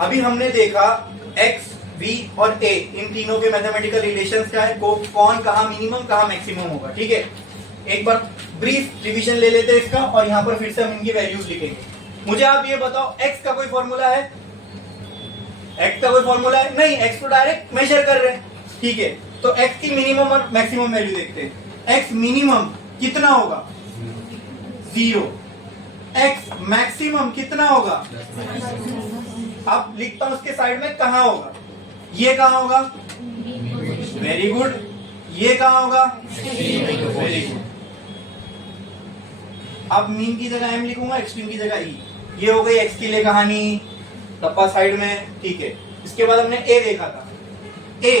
अभी हमने देखा x, v और a इन तीनों के मैथमेटिकल रिलेशंस क्या है, कौन कहाँ मिनिमम कहाँ मैक्सिमम होगा। ठीक है, एक बार ब्रीफ रिवीजन ले लेते हैं इसका और यहाँ पर फिर से हम इनकी वैल्यूज लिखेंगे। मुझे आप ये बताओ x का कोई फॉर्मूला है? x का कोई फॉर्मूला है? नहीं, x तो डायरेक्ट मेजर कर रहे हैं। ठीक है, तो x की मिनिमम और मैक्सिमम वैल्यू देखते हैं। x मिनिमम कितना होगा? 0। x मैक्सिमम कितना होगा? अब लिखता हूं उसके साइड में कहां होगा। ये कहां होगा? Very good. ये कहां होगा? Very good. अब मीन की जगह m लिखूंगा, एक्सट्रीम की जगह e। ये हो गई x के लिए कहानी, टप्पा साइड में। ठीक है, इसके बाद हमने a देखा था। a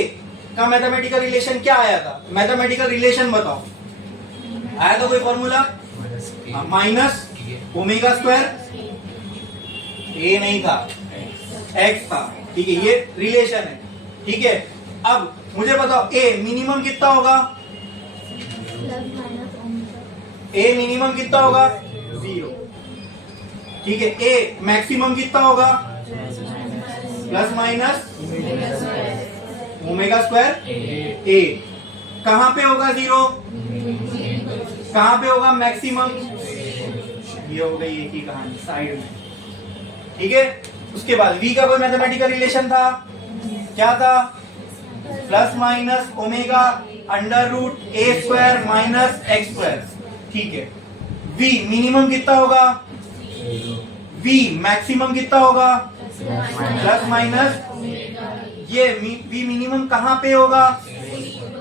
का मैथमेटिकल रिलेशन क्या आया था? मैथमेटिकल रिलेशन बताओ। आया था कोई formula? Minus omega square. a नहीं था, x था। ठीक है, ये रिलेशन है। ठीक है, अब मुझे बताओ a मिनिमम कितना होगा? a मिनिमम कितना होगा? 0। ठीक है, a मैक्सिमम कितना होगा? Plus minus omega square a। कहां पे होगा 0? कहां पे होगा मैक्सिमम? ये हो गई एक ही कहानी साइड में। ठीक है, उसके बाद v का कोई मैथमेटिकल रिलेशन था? क्या था? Plus minus omega under root a square minus x square. ठीक है, v मिनिमम कितना होगा? v मैक्सिमम कितना होगा? Plus minus. ये v मिनिमम कहां पे होगा?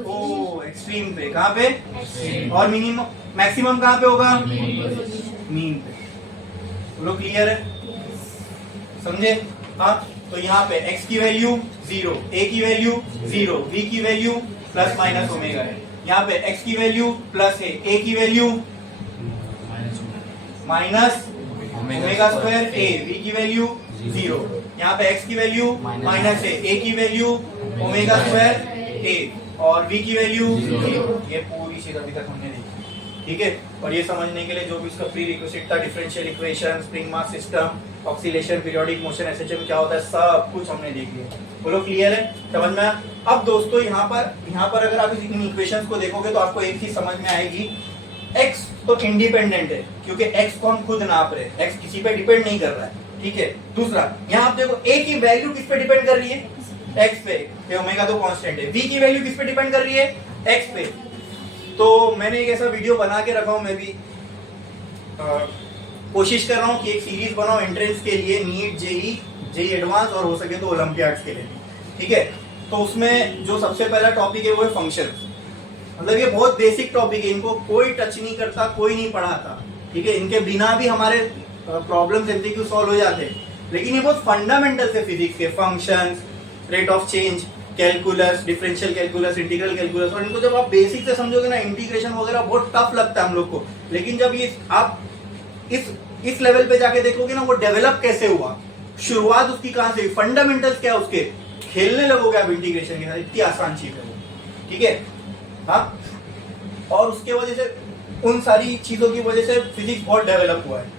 ओ एक्सट्रीम पे। कहां पे? और मिनिमम मैक्सिमम कहां पे होगा? मीन पे। बोलो क्लियर है? समझे? हाँ, तो यहाँ पे x की वैल्यू 0, a की वैल्यू 0, v की वैल्यू प्लस माइनस ओमेगा है। यहाँ पे x की वैल्यू प्लस है, a की value minus omega square a, v की वैल्यू 0। यहाँ पे x की वैल्यू माइनस है, a की वैल्यू ओमेगा स्क्वायर a और v की वैल्यू 0। ये पूरी चीज अभी तक हमने देखी। ठीक है, और ये समझने के लिए जो भी इसका प्री रिक्विजिट था, differential equation, spring mass system, oscillation, periodic motion, SHM क्या होता है, सब कुछ हमने देख लिया। बोलो क्लियर है? समझ में आया? अब दोस्तों यहाँ पर अगर आप इन इक्वेशंस को देखोगे तो आपको एक चीज समझ में आएगी, x तो इंडिपेंडेंट है क्योंकि x को हम खुद नाप रहे हैं, x किसी पे डिपेंड नहीं कर रहा है। ठीक है, दूसरा यहाँ आप देखो a की वैल्यू किस पे डिपेंड कर रही है? x पे। ओमेगा तो कांस्टेंट है। v की वैल्यू किस पे डिपेंड कर रही है? x पे। तो मैंने एक ऐसा वीडियो बना के रखा हूं, मैं भी कोशिश कर रहा हूं कि एक सीरीज बनाऊं एंट्रेंस के लिए, नीट, जेई एडवांस और हो सके तो ओलंपियाड्स के लिए। ठीक है, तो उसमें जो सबसे पहला टॉपिक है वो है फंक्शंस। मतलब ये बहुत बेसिक टॉपिक है, इनको कोई टच नहीं करता, कोई नहीं पढ़ाता। ठीक है, इनके बिना भी हमारे प्रॉब्लम्स एमसीक्यू सॉल्व हो जाते हैं, लेकिन ये बहुत फंडामेंटल है फिजिक्स के। Functions, rate of change, calculus, differential calculus, integral calculus, और इनको जब आप बेसिक से समझोगे ना, इंटीग्रेशन वगैरह बहुत टफ लगता है हम लोग को, लेकिन जब ये आप इस लेवल पे जाके देखोगे ना, वो डेवलप कैसे हुआ, शुरुआत उसकी कहां से हुई, फंडामेंटल्स क्या उसके, खेलने लगोगे आप इंटीग्रेशन के साथ। इतनी आसान चीज है वो। ठीक है, हाँ, और उसके वजह से, उन सारी चीजों की वजह से फिजिक्स बहुत डेवलप हुआ है।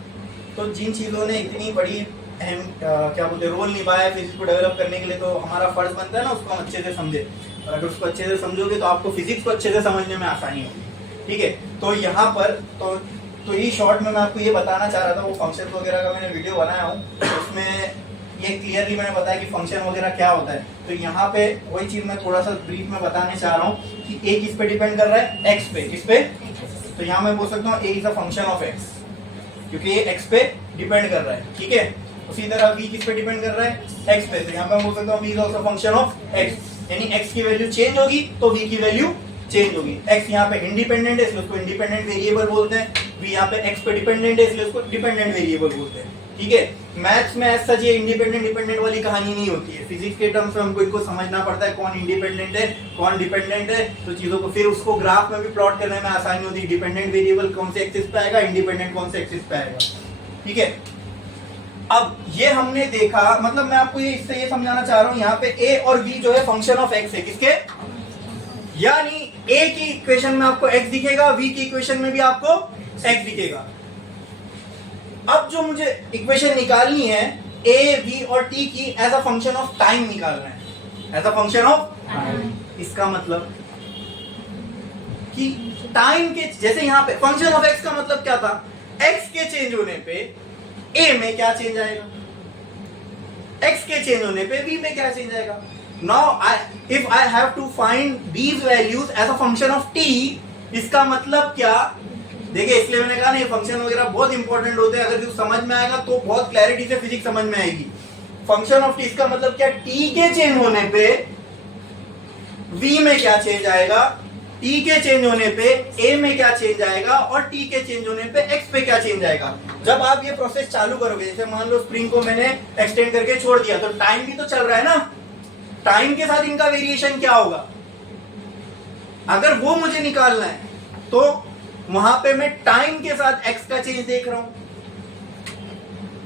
तो जिन चीजों ने इतनी बड़ी अहम क्या बोलते हैं रोल निभाया है फिजिक्स को डेवलप करने के लिए, तो हमारा फर्ज बनता है ना उसको हम अच्छे से समझे। और अगर उसको अच्छे से समझोगे तो आपको फिजिक्स को अच्छे से समझने में आसानी होगी। ठीक है, तो यहाँ पर तो ये शॉर्ट में मैं आपको ये बताना चाह रहा था, वो फंक्शन वगैरह का मैंने वीडियो बनाया हूँ, उसमें ये क्लियरली मैंने बताया कि फंक्शन वगैरह क्या होता है। तो यहाँ पे वही चीज मैं थोड़ा सा ब्रीफ में बताने चाह रहा हूँ कि a किस पे डिपेंड कर रहा है? x पे। किस पे? तो यहाँ मैं बोल सकता हूँ a is a function of x, क्योंकि ये x पे डिपेंड कर रहा है। ठीक है, उसी तरह v किस पे डिपेंड कर रहा है? x पे। तो यहाँ पे मैं बोल सकता हूँ v is also function of x, यानी x की वैल्यू चेंज होगी तो v की वैल्यू चेंज होगी। x यहाँ पे इंडिपेंडेंट है इसलिए उसको इंडिपेंडेंट वेरिएबल बोलते हैं, v यहाँ पे x पे डिपेंडेंट है इसलिए उसको डिपेंडेंट वेरिएबल बोलते हैं। ठीक है, मैथ्स में ऐसा ये इंडिपेंडेंट डिपेंडेंट वाली कहानी नहीं होती है। फिजिक्स के टर्म्स में हमको इनको समझना पड़ता है, कौन इंडिपेंडेंट है कौन डिपेंडेंट है, तो चीजों को फिर उसको ग्राफ में भी प्लॉट करने में आसानी होती है। डिपेंडेंट वेरिएबल कौन से एक्सिस पे आएगा, इंडिपेंडेंट कौन से एक्सिस पे आएगा। ठीक है, अब ये हमने देखा, मतलब मैं आपको ये इससे ये समझाना चाह रहा हूं, यहाँ पे a और v जो है फंक्शन ऑफ x है। किसके? यानी a की इक्वेशन में आपको x दिखेगा, v की इक्वेशन में भी आपको x दिखेगा। अब जो मुझे इक्वेशन निकालनी है ए वी और टी की as a function of time निकालना है, as a function of time. इसका मतलब कि टाइम के, जैसे यहाँ पे फंक्शन ऑफ एक्स का मतलब क्या था, एक्स के चेंज होने पे ए में क्या चेंज आएगा, एक्स के चेंज होने पे बी में क्या चेंज आएगा। Now if I have to find these values as a function of t, इसका मतलब क्या, देखिए इसलिए मैंने कहा ना ये फंक्शन वगैरह बहुत इंपॉर्टेंट होते हैं, अगर कुछ समझ में आएगा तो बहुत क्लैरिटी से फिजिक्स समझ में आएगी। फंक्शन ऑफ टी, इसका मतलब क्या, टी के चेंज होने पे v में क्या चेंज आएगा, t के चेंज होने पे a में क्या चेंज आएगा, और t के चेंज होने पे x पे क्या चेंज आएगा। जब आप ये प्रोसेस चालू करोगे, जैसे मान लो स्प्रिंग को मैंने एक्सटेंड करके छोड़ दिया, तो टाइम भी तो चल रहा है ना, टाइम के साथ इनका वेरिएशन क्या होगा, अगर वो मुझे निकालना है तो वहां पे मैं टाइम के साथ x का चेंज देख रहा हूं,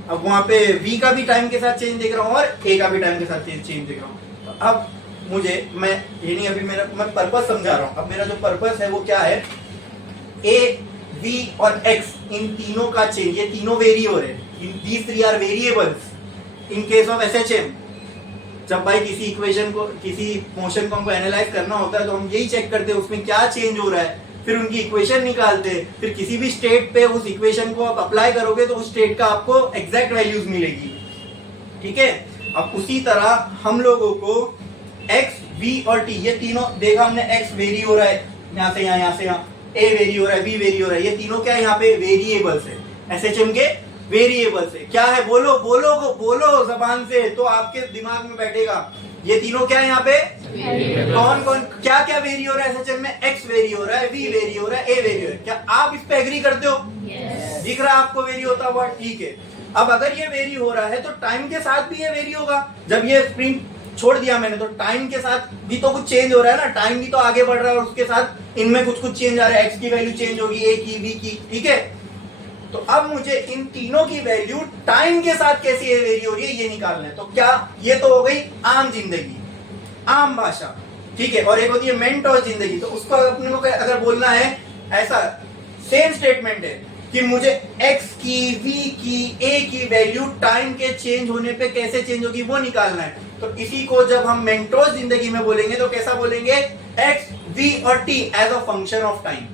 अब वहां पे v का भी टाइम के साथ चेंज देख रहा हूं और a का भी टाइम के साथ चेंज देख रहा हूं। तो अब मुझे, मैं ये नहीं, अभी मैं पर्पस समझा रहा हूं। अब मेरा जो पर्पस है वो क्या है, a v और x इन तीनों का चेंज, ये तीनों वेरी हो रहे हैं, these three are variables in case of SHM। जब भाई किसी इक्वेशन को, किसी मोशन को हमको एनालाइज करना होता है तो हम यही चेक करते हैं उसमें क्या चेंज हो रहा है, फिर उनकी इक्वेशन निकालते हैं, फिर किसी भी स्टेट पे उस इक्वेशन को आप अप्लाई करोगे तो उस स्टेट का आपको एग्जैक्ट वैल्यूज मिलेगी, ठीक है। अब उसी तरह हम लोगों को x, v और t, ये तीनों देखा हमने, x वेरी हो रहा है यहाँ से यहाँ, यहाँ से यहाँ, a वेरी हो रहा है, v वेरी हो रहा है, ये तीनों क्या है यहाँ पे वेरिएबल्स है, SHM के वेरिएबल्स है। क्या है, बोलो बोलो बोलो जबान से तो आपके दिमाग में बैठेगा, ये तीनों क्या है यहाँ पे, कौन कौन क्या क्या वेरी हो रहा है SHM में, x वेरी हो रहा है, v वेरी हो रहा है, a वेरी हो रहा है। क्या आप इस पे एग्री करते हो? yes. दिख रहा है आपको वेरी होता हुआ, ठीक है। अब अगर ये वेरी हो रहा है तो टाइम के साथ भी ये वेरी होगा। जब ये स्प्रिंग छोड़ दिया मैंने तो टाइम के साथ भी तो कुछ चेंज हो रहा है ना, टाइम भी तो आगे बढ़ रहा है और उसके साथ इनमें कुछ कुछ चेंज आ रहा है, x की वैल्यू चेंज होगी, a की, v की, ठीक है। तो अब मुझे इन तीनों की वैल्यू टाइम के साथ कैसी वेरी हो रही है ये निकालना है। तो क्या, ये तो हो गई आम जिंदगी, आम भाषा, ठीक है। और एक होती है मेंटोस जिंदगी, तो उसको अपने को अगर बोलना है, ऐसा सेम स्टेटमेंट है कि मुझे x की, v की, a की वैल्यू टाइम के चेंज होने पे कैसे चेंज होगी वो निकालना है। तो इसी को जब हम मेंटोस जिंदगी में बोलेंगे तो कैसा बोलेंगे, x, v और t as a function of time.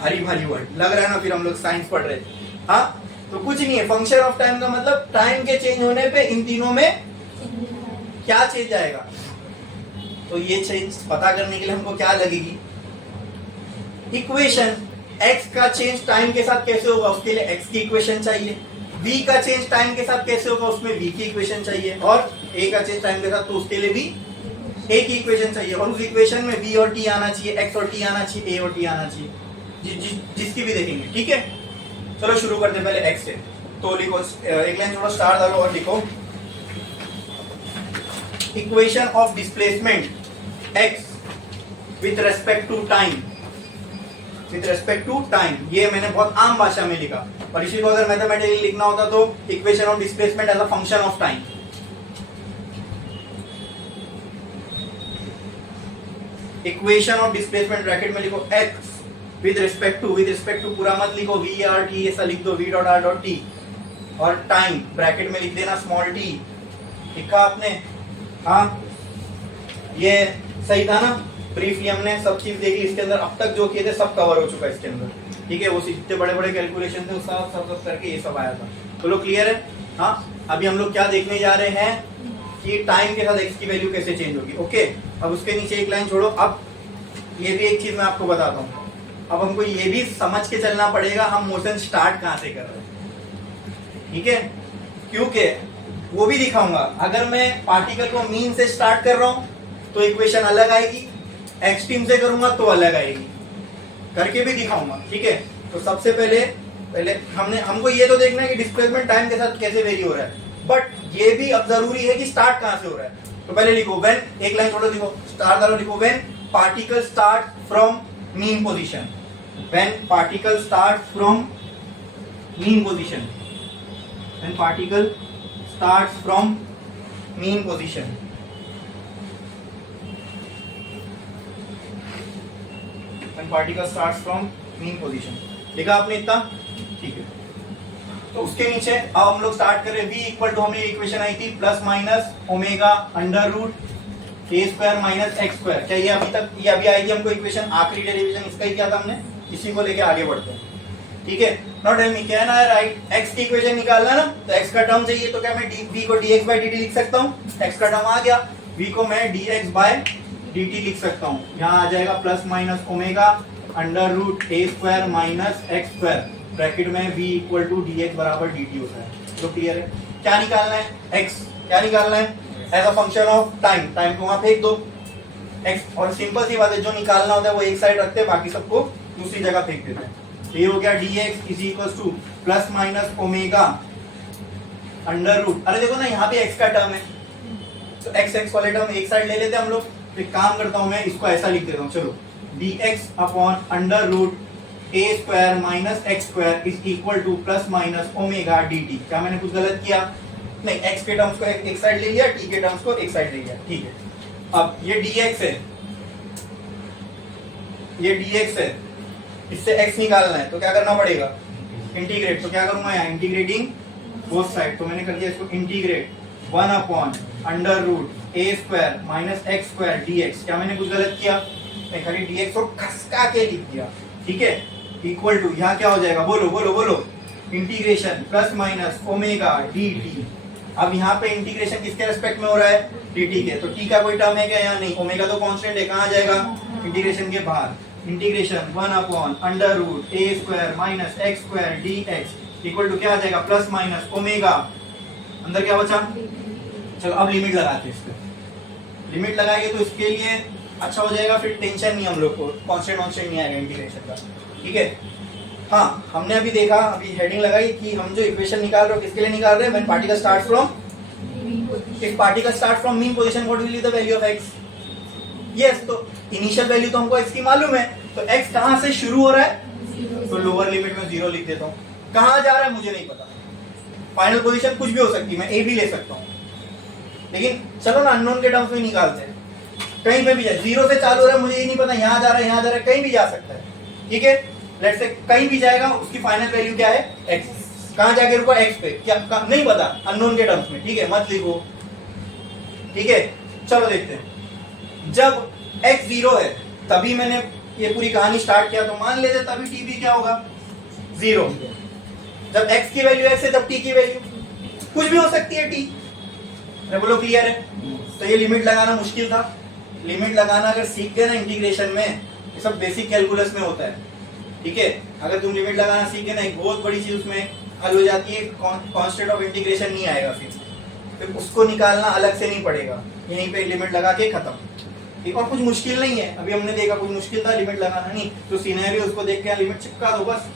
भारी भारी वर्ड लग रहा है ना, फिर हम लोग साइंस पढ़ रहे थे, हाँ। तो कुछ नहीं है, फंक्शन ऑफ टाइम का मतलब टाइम के चेंज होने पे इन तीनों में क्या चेंज आएगा। तो ये चेंज पता करने के लिए हमको क्या लगेगी, इक्वेशन, x का चेंज टाइम के साथ कैसे होगा उसके लिए x की इक्वेशन चाहिए, v का चेंज टाइम के साथ कैसे होगा उसमें v की इक्वेशन चाहिए, और a का चेंज टाइम के साथ तो उसके लिए भी a की इक्वेशन चाहिए, और उस इक्वेशन में v और t आना चाहिए, x और t आना चाहिए, a और t आना चाहिए, जिसकी भी देखेंगे, ठीक है। चलो शुरू करते हैं पहले x से। तो लिखो, एक लाइन थोड़ा स्टार डालो और लिखो, equation of displacement x with respect to time, with respect to time, ये मैंने बहुत आम भाषा में लिखा, और इसी को अगर मैथमेटिकली लिखना होता तो equation of displacement as a function of time. Equation of displacement bracket में लिखो x विद रिस्पेक्ट टू पूरा मत लिखो, v r t ऐसा लिख दो, v dot r dot t, और टाइम ब्रैकेट में लिख देना स्मॉल t। लिखा आपने, हाँ ये सही था ना, ब्रीफली हमने सब चीज देखी इसके अंदर, अब तक जो किए थे सब कवर हो चुका है इसके अंदर, ठीक है। वो जितने बड़े बड़े कैलकुलेशन थे सब सब सब करके ये सब आया था। तो लोग क्लियर है, हाँ। अभी हम लोग क्या देखने जा रहे हैं कि टाइम के साथ x की वैल्यू कैसे चेंज होगी, ओके। अब उसके नीचे एक लाइन छोड़ो, अब ये भी एक चीज मैं आपको बताता हूँ, अब हमको ये भी समझ के चलना पड़ेगा हम मोशन स्टार्ट कहाँ से कर रहे हैं, ठीक है, क्योंकि वो भी दिखाऊंगा। अगर मैं पार्टिकल को मीन से स्टार्ट कर रहा हूं तो इक्वेशन अलग आएगी, एक्सट्रीम से करूंगा तो अलग आएगी, करके भी दिखाऊंगा, ठीक है। तो सबसे पहले हमको ये तो देखना है कि डिस्प्लेसमेंट टाइम के साथ कैसे वेरी हो रहा है, बट ये भी अब जरूरी है कि स्टार्ट कहाँ से हो रहा है। तो पहले लिखो व्हेन, एक लाइन थोड़ा लिखो, स्टार डालो, लिखो when particle start from mean position, when particle start from mean position, when particle starts from mean position, when particle starts from mean position। देखा आपने इतना, ठीक है। तो तो उसके नीचे अब हम लोग स्टार्ट करें v इक्वल टू, हमें इक्वेशन आई थी plus minus omega under root ए स्क्वायर माइनस एक्स स्क्वायर। क्या ये अभी आई थी हमको इक्वेशन, आखिरी डेरिवेशन इसका ही किया था हमने, इसी को लेके आगे बढ़ते हैं। ठीक है, नाउ टेल मी, क्या है राइट, x की इक्वेशन निकालना ना, तो x का टर्म चाहिए, तो क्या मैं v को dx by dt लिख सकता हूँ, x का टर्म आ गया, v को मैं dx by dt लिख सकता हूँ, यहाँ आ जाएगा plus minus omega under root ए square minus x square, bracket में v इक्वल टू dx बराबर dt होता है। तो क्लियर है, क्या निकालना है, x, क्या निकालना है, as a function of time, time को वहां फेंक दो x, और सिंपल सी बात है, जो निकालना होता है वो एक साइड रखते हैं, बाकी सबको दूसरी जगह फेंक देते हैं। ये हो गया dx is equal to plus minus omega under root, अरे देखो ना यहाँ पे x का टर्म है, तो x वाले टर्म एक साइड ले लेते हैं हम लोग। तो एक काम करता हूँ मैं, इसको ऐसा लिख देता हूँ, चलो dx upon under root A square minus x square is equal to plus minus omega dt। क्या मैंने कुछ गलत किया? नहीं, x के टर्म्स को एक साइड ले लिया, t के टर्म्स को एक साइड ले लिया, ठीक है। अब ये dx है, ये dx है, इससे x निकालना है, तो क्या करना पड़ेगा, इंटीग्रेट। तो क्या करूंगा यहाँ, इंटीग्रेटिंग बोथ साइड, तो मैंने कर दिया इसको इंटीग्रेट 1 अपॉन अंडर रूट ए square minus x square dx। क्या मैंने कुछ गलत किया? मैं खाली dx को खसका के लिख दिया, ठीक है, इक्वल टू यहाँ क्या हो जाएगा, बोलो बोलो बोलो, integration plus minus omega dt। अब यहाँ पे इंटीग्रेशन किसके रेस्पेक्ट में हो रहा है, dt के, तो t का कोई टर्म है क्या यहाँ? नहीं, ओमेगा तो कांस्टेंट है, कहाँ जाएगा, इंटीग्रेशन के बाहर। Integration 1 upon under root A square minus x square dx equal to क्या आ जाएगा, प्लस माइनस ओमेगा, अंदर क्या बचा, चलो अब लिमिट लगाते हैं इसको, लिमिट लगाएंगे तो इसके लिए अच्छा हो जाएगा, फिर टेंशन नहीं हम लोग को, कांस्टेंट नहीं आएगा इंटीग्रेशन का, ठीक है। हाँ, हमने अभी देखा, अभी हेडिंग लगाई कि हम जो इक्वेशन निकाल रहे हो किसके लिए निकाल रहे हैं, when particle starts from, if particle start from mean position what will be the value of x। Yes, तो इनिशियल वैल्यू तो हमको x की मालूम है, तो x कहां से शुरू हो रहा है, तो लोअर लिमिट में 0 लिख देता हूं। कहां जा रहा है मुझे नहीं पता, फाइनल पोजीशन कुछ भी हो सकती है, मैं a भी ले सकता हूं, लेकिन चलो ना अननोन के टर्म्स में निकालते हैं, कहीं पे भी जाए, 0 से चालू हो रहा है, मुझे ये नहीं पता यहां जा रहा है, यहां जा रहा है, कहीं भी जा सकता है, ठीक है। लेट्स से कहीं भी जाएगा, उसकी फाइनल वैल्यू क्या है, x, कहां जाके रुका, x पे, क्या नहीं पता, अननोन के टर्म्स में, ठीक है, मत लिखो, ठीक है। चलो देखते हैं, जब x 0 है तभी मैंने ये पूरी कहानी स्टार्ट किया, तो मान लेते तभी t भी क्या होगा, 0। जब x की वैल्यू x है तब t की वैल्यू कुछ भी हो सकती है, t, मैं बोलो क्लियर है। तो ये लिमिट लगाना मुश्किल था, लिमिट लगाना अगर सीख गए ना इंटीग्रेशन में, ये सब बेसिक कैलकुलस में होता है, ठीक है। अगर तुम लिमिट लगाना सीख गए ना, एक बहुत बड़ी चीज उसमें हल हो जाती है, कांस्टेंट ऑफ इंटीग्रेशन नहीं आएगा, फिर उसको निकालना अलग से नहीं पड़ेगा, यहीं पे लिमिट लगा के खत्म, ठीक। और कुछ मुश्किल नहीं है, अभी हमने देखा कुछ मुश्किल था लिमिट लगाना नहीं, तो सिनेरियो उसको देख के लिमिट चिपका दो बस।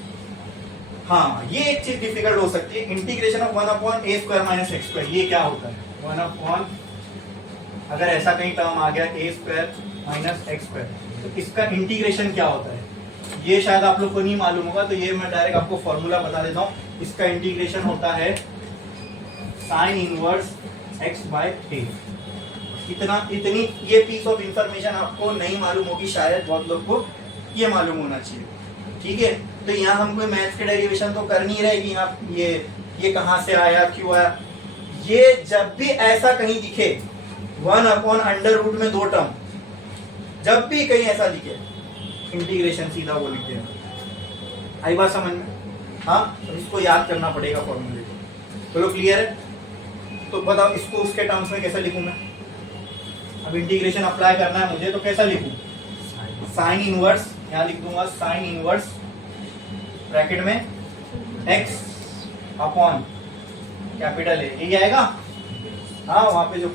हाँ, ये एक चीज डिफिकल्ट हो सकती है, integration of 1 upon A square minus x square, ये क्या होता है, 1 अपॉन, अगर ऐसा कहीं टर्म आ गया ए स्क्वायर माइनस एक्स स्क्वायर, तो इसका इंटीग्रेशन क्या होता है, ये शायद आप लोग को नहीं मालूम होगा, तो ये मैं डायरेक्ट आपको फॉर्मूला बता देता हूँ। इसका इंटीग्रेशन होता है sine inverse x by a। इतनी ये पीस ऑफ इंफॉर्मेशन आपको नहीं मालूम होगी, शायद बहुत लोग को ये मालूम होना चाहिए, ठीक है। तो यहाँ हम कोई मैथ्स के डेरिवेशन तो कर नहीं रहे कि यहाँ ये कहाँ से आया, क्यों आया, ये जब भी ऐसा कहीं दिखे 1 अपॉन अंडर रूट में 2 टर्म, जब भी कहीं ऐसा दिखे, इंटीग्रेशन सीधा वो लिख देना। आई बात समझ में? हाँ, तो इसको याद करना पड़ेगा फॉर्मूले को, चलो क्लियर है। तो बताओ इसको उसके टर्म्स में कैसे लिखूं मैं, अब इंटीग्रेशन अप्लाई करना है मुझे, तो कैसा लिखूं, साइन इनवर्स, यहाँ लिख दूंगा साइन इनवर्स ब्रैकेट में x अपॉन कैपिटल ए, यही आएगा। हाँ, वहां पे जो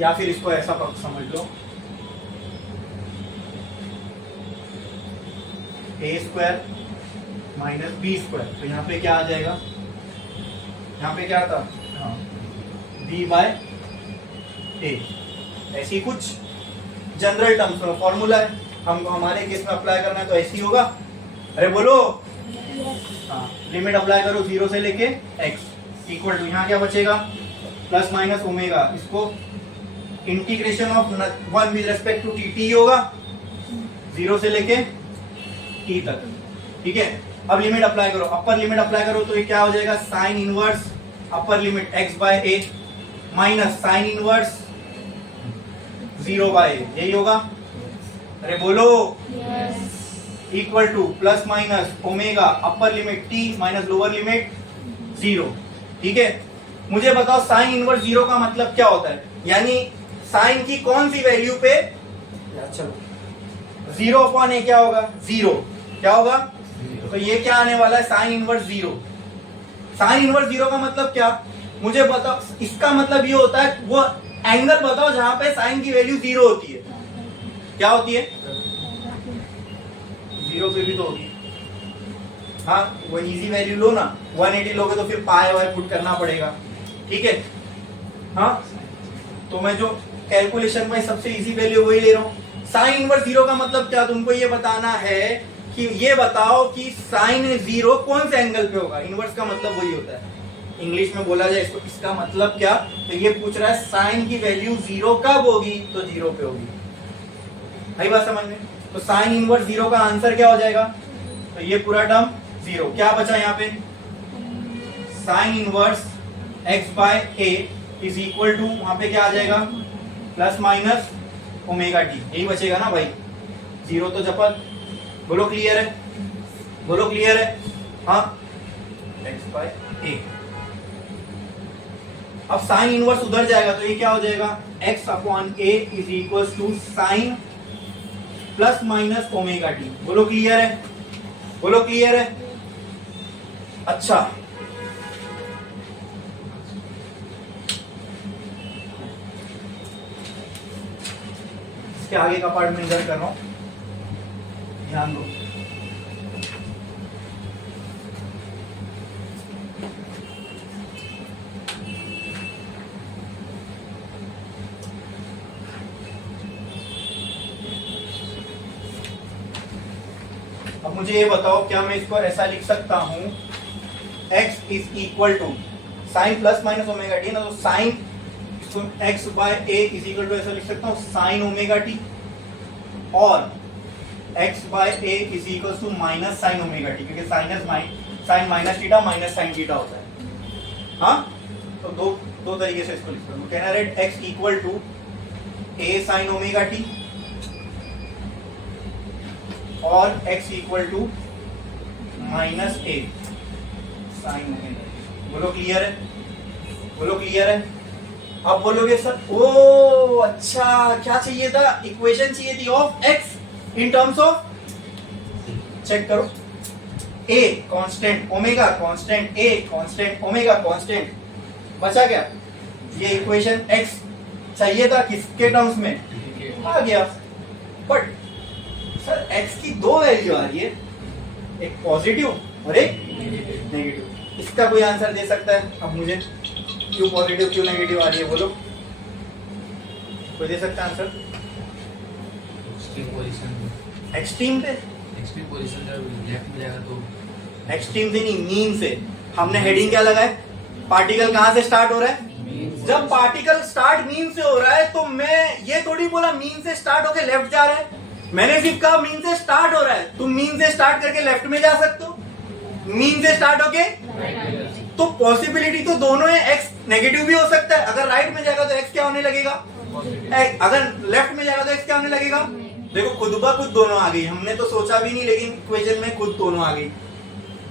या फिर इसको ऐसा समझ लो, ए स्क्वायर माइनस बी स्क्वायर, तो यहाँ पे क्या आ जाएगा, यहाँ पे क्या था, हाँ, बी बाय ए, ऐसी कुछ जनरल टर्म्स में फॉर्मूला है, हमको हमारे केस में अप्लाई करना है तो ऐसी होगा। अरे बोलो, हाँ, लिमिट अप्लाई करो 0 से लेके x इक्वल टू, यहाँ क्या बचेगा, प्लस माइनस ओमेगा, इसको integration of 1 with respect to t होगा 0 से लेके t तक, ठीक है। अब लिमिट अप्लाई करो, अपर लिमिट अप्लाई करो तो ये क्या हो जाएगा, sine inverse upper limit x by a minus sine inverse 0 by a, यही होगा। अरे बोलो, equal to plus minus omega upper limit t minus lower limit 0। ठीक है, मुझे बताओ साइन इनवर्स 0 का मतलब क्या होता है, यानी साइन की कौन सी वैल्यू पे, चलो 0 अपॉन ए क्या होगा, 0, क्या होगा, तो ये क्या आने वाला है, साइन इनवर्स 0। साइन इनवर्स 0 का मतलब क्या, मुझे बताओ, इसका मतलब ये होता है वो एंगल बताओ जहां पे साइन की वैल्यू 0 होती है, क्या होती है, 0 पे भी तो होगी। हाँ, वो इजी वैल्यू लो ना, 180 लोगे तो फिर पाई वाई पुट करना पड़ेगा। ठीक है, हाँ, तो मैं जो कैलकुलेशन में सबसे इजी वैल्यू वही ले रहा हूँ। साइन इनवर्स 0 का मतलब क्या, तुमको ये बताना है कि ये बताओ कि साइन 0 कौन से एंगल पे होगा। इनवर्स का मतलब वही होता है, इंग्लिश में बोला जाए इसको, इसका मतलब क्या, तो ये पूछ रहा है साइन की वैल्यू 0 कब होगी, तो 0 पे होगी। आई बात समझ में, तो साइन इनवर्स 0 का आंसर क्या हो जाएगा, तो ये पूरा टर्म 0, क्या बचा यहाँ पे, sine inverse x by a is equal to, वहां पे क्या आ जाएगा, प्लस माइनस ओमेगा टी, यही बचेगा ना भाई, 0 तो चपल। बोलो क्लियर है, बोलो क्लियर है, हाँ, x बाय a। अब साइन इनवर्स उधर जाएगा तो ये क्या हो जाएगा, x upon a is equal to sine plus minus omega T. बोलो क्लियर है, बोलो क्लियर है। अच्छा, इसके आगे का पार्ट में इधर कर रहा हूं, ध्यान दो। अब मुझे ये बताओ, क्या मैं इसको ऐसा लिख सकता हूं, x is equal to sine plus minus omega T ना, तो sine x by a is equal to ऐसा लिख सकता हूं साइन ओमेगा टी, और x by a is equal to minus sine omega T, क्योंकि sine minus theta minus sine theta होता है। हाँ, तो दो तरीके से इसको लिख सकता हूं, कहना write x equal to a sine omega T और x equal to minus a sine omega T. बोलो क्लियर है, बोलो क्लियर है। अब बोलोगे सर, ओ अच्छा, क्या चाहिए था, इक्वेशन चाहिए थी of x in terms of, check करो, a constant, omega constant, a constant, omega constant, बचा क्या, ये इक्वेशन x चाहिए था किसके टर्म्स में, आ गया। बट सर x की दो वैल्यू आ रही है, एक पॉजिटिव और एक नेगेटिव, इसका कोई आंसर दे सकता है। अब मुझे क्यों पॉजिटिव क्यों नेगेटिव आ रही है, बोलो, कोई दे सकता है आंसर। एक्सट्रीम पे, एक्सट्रीम पोजीशन जब लेफ्ट में जाएगा तो, एक्सट्रीम से नहीं, मीन से। हमने हेडिंग क्या लगाया, पार्टिकल कहां से स्टार्ट हो रहा है, जब पार्टिकल स्टार्ट मीन से हो रहा है, तो मैं ये थोड़ी बोला मीन से स्टार्ट होके लेफ्ट जा रहा है, मैंने सिर्फ कहा मीन से स्टार्ट हो रहा है। तुम मीन से स्टार्ट करके लेफ्ट में जा सकते हो, मीन से स्टार्ट होके, तो पॉसिबिलिटी तो दोनों है, एक्स नेगेटिव भी हो सकता है, अगर राइट में जाएगा तो एक्स क्या होने लगेगा, अगर लेफ्ट में जाएगा तो एक्स क्या होने लगेगा। देखो खुद ब खुद दोनों आ गई, हमने तो सोचा भी नहीं, लेकिन इक्वेशन में खुद दोनों आ गई।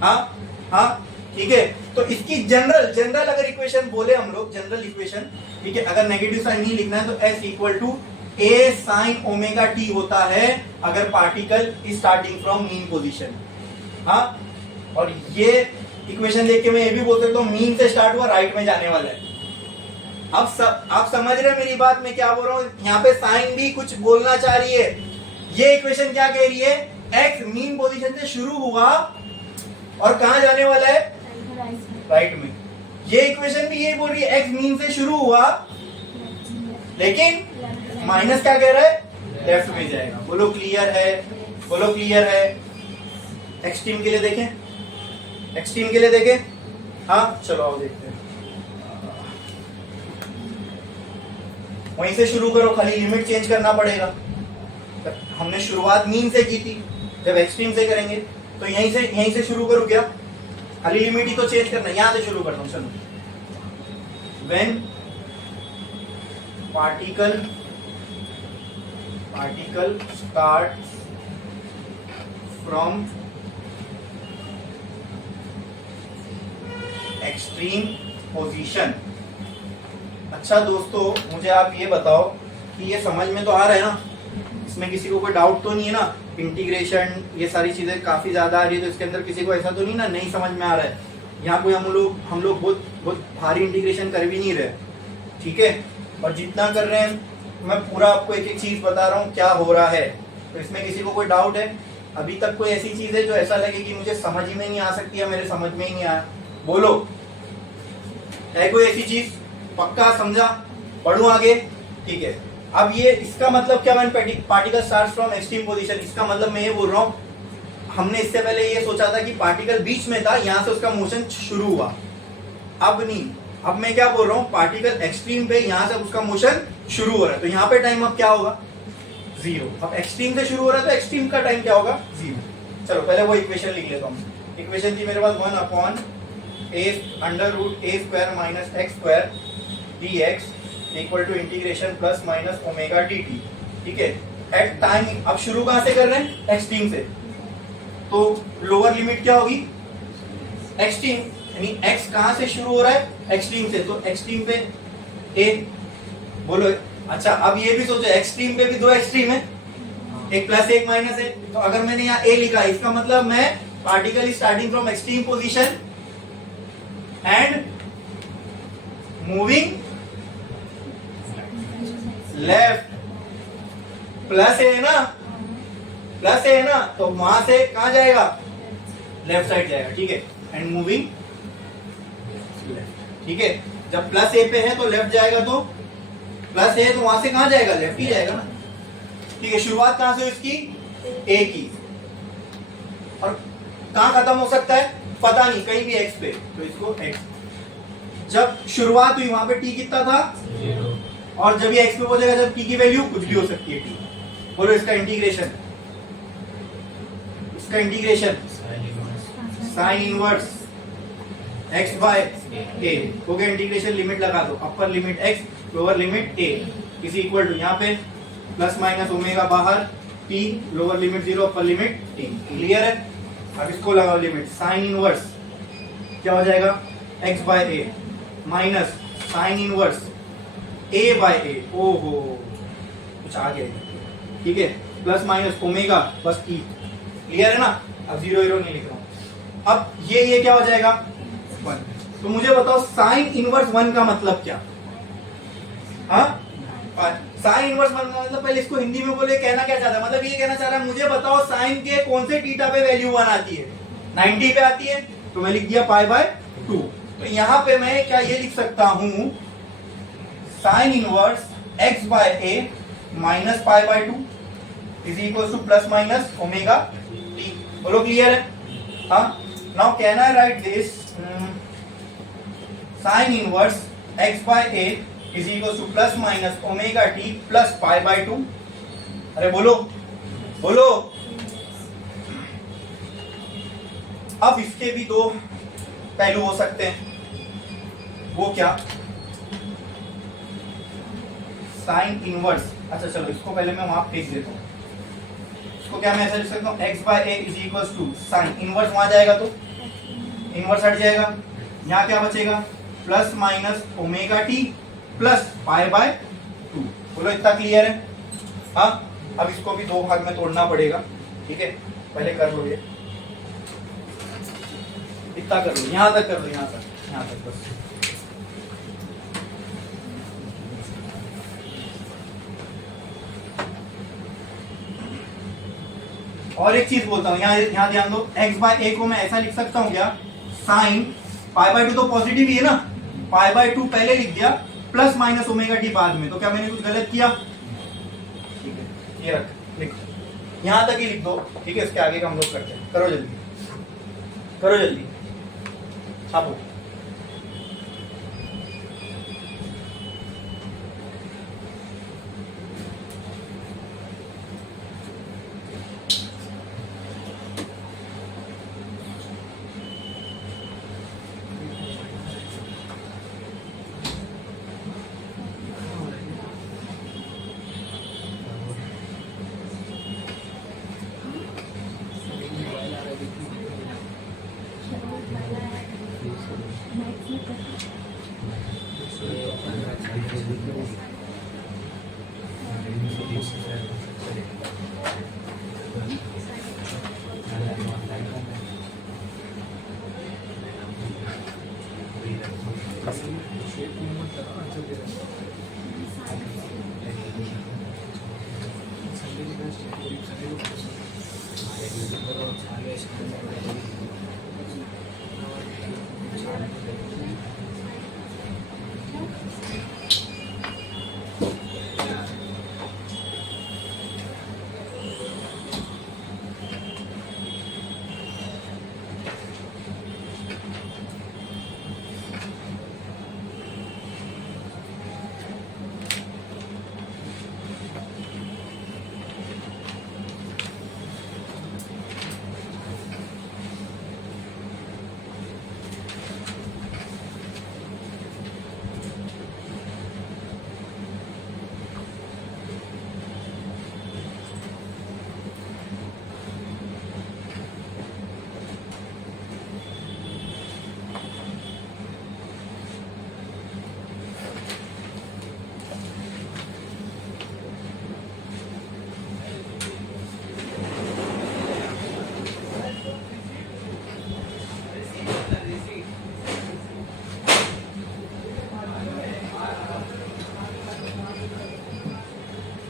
हाँ हाँ, ठीक है। तो इसकी जनरल अगर इक्वेशन बोले हम लोग, जनरल इक्वेशन, ठीक है, अगर नेगेटिव साइन नहीं लिखना है तो s equal to a sine omega t होता है अगर particle is starting from mean position. हाँ, और ये इक्वेशन देख के मैं ये भी बोल सकता हूँ मीन से स्टार्ट हुआ, राइट में जाने वाला है। अब आप समझ रहे हैं मेरी बात, मैं क्या बोल रहा हूँ, यहाँ पे साइन भी कुछ बोलना चाह रही है। ये इक्वेशन क्या कह रही है, x मीन पोजीशन से शुरू हुआ और कहां जाने वाला है, राइट में। ये इक्वेशन भी यही बोल रही है, x मीन से शुरू हुआ लेकिन माइनस क्या कह रहा है, लेफ्ट में जाएगा। बोलो क्लियर है, बोलो क्लियर है। एक्सट्रीम के लिए देखें, एक्सट्रीम के लिए देखें। हाँ चलो आओ देखते हैं, वहीं से शुरू करो, खाली लिमिट चेंज करना पड़ेगा। हमने शुरुआत मीन से की थी, जब एक्सट्रीम से करेंगे तो यहीं से शुरू करूं क्या? खाली लिमिट ही तो चेंज करना है, यहां से शुरू करता हूं। चलो, when particle start from extreme position. अच्छा दोस्तों, मुझे आप ये बताओ कि ये समझ में तो आ रहा है ना? इसमें किसी को कोई डाउट तो नहीं है ना? इंटीग्रेशन ये सारी चीजें काफी ज्यादा आ रही है, तो इसके अंदर किसी को ऐसा तो नहीं ना नहीं समझ में आ रहा है? यहाँ कोई हम लोग बहुत भारी इंटीग्रेशन कर भी नहीं रहे, ठीक है? और जितना कर रहे हैं मैं पूरा आपको एक एक चीज बता रहा हूँ क्या हो रहा है। तो इसमें किसी को कोई डाउट है? अभी तक कोई ऐसी चीज है जो ऐसा लगे कि मुझे समझ में नहीं आ सकती है, मेरे समझ में ही नहीं आया? बोलो, है कोई ऐसी चीज? पक्का समझा? पढ़ू आगे? ठीक है। अब ये इसका मतलब क्या? When particle starts from extreme position, इसका मतलब मैं ये बोल रहा हूँ, हमने इससे पहले ये सोचा था कि पार्टिकल बीच में था, यहां से उसका मोशन शुरू हुआ। अब नहीं, अब मैं क्या बोल रहा हूँ, पार्टिकल एक्सट्रीम पे, यहां से उसका मोशन शुरू हो रहा है, तो यहाँ पे टाइम अब क्या होगा? 0। अब एक्सट्रीम से शुरू हो रहा है तो एक्सट्रीम का टाइम क्या होगा? 0। चलो पहले वो इक्वेशन लिख लेता हूँ। इक्वेशन थी मेरे पास 1/a² minus x² dx equal to integration plus minus omega dt। ठीक है, एट टाइम। अब शुरू कहां से कर रहे हैं? एक्सट्रीम से, तो लोअर लिमिट क्या होगी? एक्सट्रीम, यानी x कहां से शुरू हो रहा है? एक्सट्रीम से, तो एक्सट्रीम पे a। बोलो। अच्छा, अब ये भी सोचो, एक्सट्रीम पे भी दो एक्सट्रीम है, एक प्लस एक माइनस है, तो अगर मैंने यहाँ a लिखा, इसका मतलब मैं particle starting from extreme position and moving left. Plus है ना? प्लस है ना? तो वहां से कहां जाएगा? लेफ्ट साइड जाएगा, ठीक है? एंड मूविंग लेफ्ट, ठीक है? जब प्लस ए पे है तो लेफ्ट जाएगा, तो प्लस है तो वहां से कहां जाएगा? लेफ्ट ही जाएगा ना, ठीक है? शुरुआत कहां से इसकी? ए की, और कहां खत्म हो सकता है? पता नहीं, कहीं भी एक्स पे, तो इसको एक्स। जब शुरुआत हुई वहां पे टी कितना था? 0। और जब ये एक्स पे पहुंचेगा, जब टी की वैल्यू कुछ भी हो सकती है, टी। बोलो इसका इंटीग्रेशन, इसका integration sine inverse X by A हो गया। इंटीग्रेशन लिमिट लगा दो, upper limit X, lower limit A is equal to, यहाँ पे प्लस माइनस ओमेगा बाहर, T, lower limit 0, upper limit T. Clear है? अब इसको लगाओ लिमिट, साइन इनवर्स क्या हो जाएगा? X by A minus sine inverse A bye ए। ओहो, कुछ आ गया, ठीक है? प्लस माइनस ओमेगा बस टी। क्लियर है ना? अब 0 0 नहीं लिख रहा हूं। अब ये क्या हो जाएगा? 1। तो मुझे बताओ साइन इनवर्स 1 का मतलब क्या? हाँ, साइन इनवर्स 1 का मतलब, पहले इसको हिंदी में बोले, कहना क्या चाहता है? मतलब ये कहना चाह रहा है, मुझे बताओ साइन के कौन से थीटा पे वैल्यू 1 आती है? 90 पे आती है, तो मैं लिख दिया π/2। तो यहां पे मैं क्या ये लिख सकता हूं? Sine inverse x by A minus π/2 is equal to plus minus omega T. बोलो क्लियर है? हाँ, now can I write this sine inverse x by A is equal to plus minus omega T plus π/2। अरे बोलो बोलो। अब इसके भी दो पहलू हो सकते हैं, वो क्या? साइन इनवर्स, अच्छा चलो इसको पहले मैं वहां फेंक देता हूं। इसको क्या मैं ऐसा लिख सकता हूं? x by A is equal to sine inverse, वहां जाएगा तो इनवर्स हट जाएगा, यहां क्या बचेगा? Plus minus omega T plus π/2। बोलो इतना क्लियर है? हाँ, अब इसको भी दो भाग में तोड़ना पड़ेगा, ठीक है? पहले कर लो, ये इतना कर लो, यहां तक कर लो, यहां तक बस। और एक चीज बोलता हूँ, यहाँ ध्यान दो, x बाय ए को मैं ऐसा लिख सकता हूँ क्या? साइन π/2 तो पॉजिटिव ही है ना, π/2 पहले लिख दिया, प्लस माइनस ओमेगा टी बाद में। तो क्या मैंने कुछ गलत किया? ठीक है, ये रख, लिख, यहां तक ही लिख दो, ठीक है? इसके आगे का हम लोग करते हैं। करो जल्दी, करो जल्दी, छापो।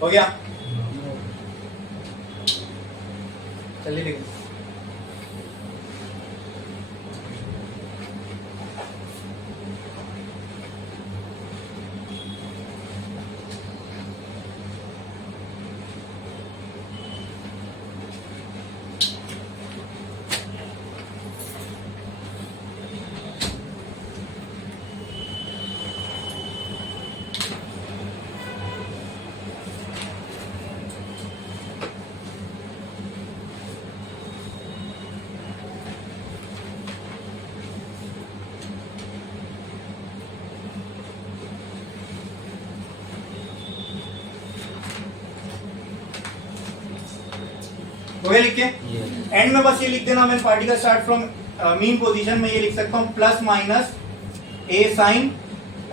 हो गया? चलिए लिख दो। हो गया लिख के? एंड में बस ये लिख देना, मैं particle start from mean position में ये लिख सकता हूँ प्लस माइनस ए साइन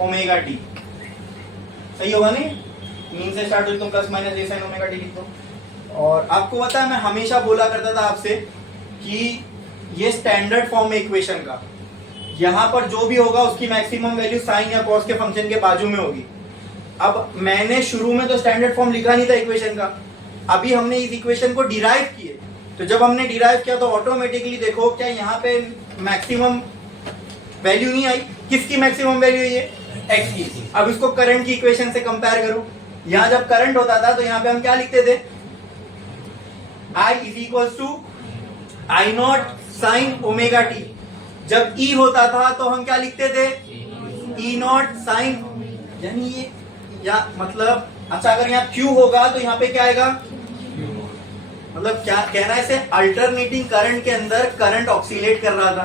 ओमेगा टी। सही होगा नहीं? मीन से स्टार्ट हुई तो प्लस माइनस ए साइन ओमेगा टी लिख दो। और आपको पता है मैं हमेशा बोला करता था आपसे कि ये स्टैंडर्ड फॉर्म है इक्वेशन का, यहाँ पर जो भी होगा उसकी मैक्सिमम वैल्यू साइन या कॉस के फंक्शन के बाजू में होगी। अब मैंने शुरू में तो स्टैंडर्ड फॉर्म लिखा नहीं था इक्वेशन का, अभी हमने इस इक्वेशन को डिराइव किए, तो जब हमने डिराइव किया तो ऑटोमेटिकली देखो क्या यहाँ पे मैक्सिमम वैल्यू नहीं आई। किसकी मैक्सिमम वैल्यू है? ये एक्स की। अब इसको करंट की इक्वेशन से कंपेयर करो। यहाँ जब करंट होता था तो यहाँ पे हम क्या लिखते थे? I is equal to I naught sine omega t. जब E होता था तो हम क्या लिखते थे? E नॉट साइन, यानी ये या मतलब अच्छा अगर यहाँ Q होगा तो यहाँ पे क्या आएगा? मतलब क्या कहना है इसे? अल्टरनेटिंग करंट के अंदर करंट ऑक्सीलेट कर रहा था,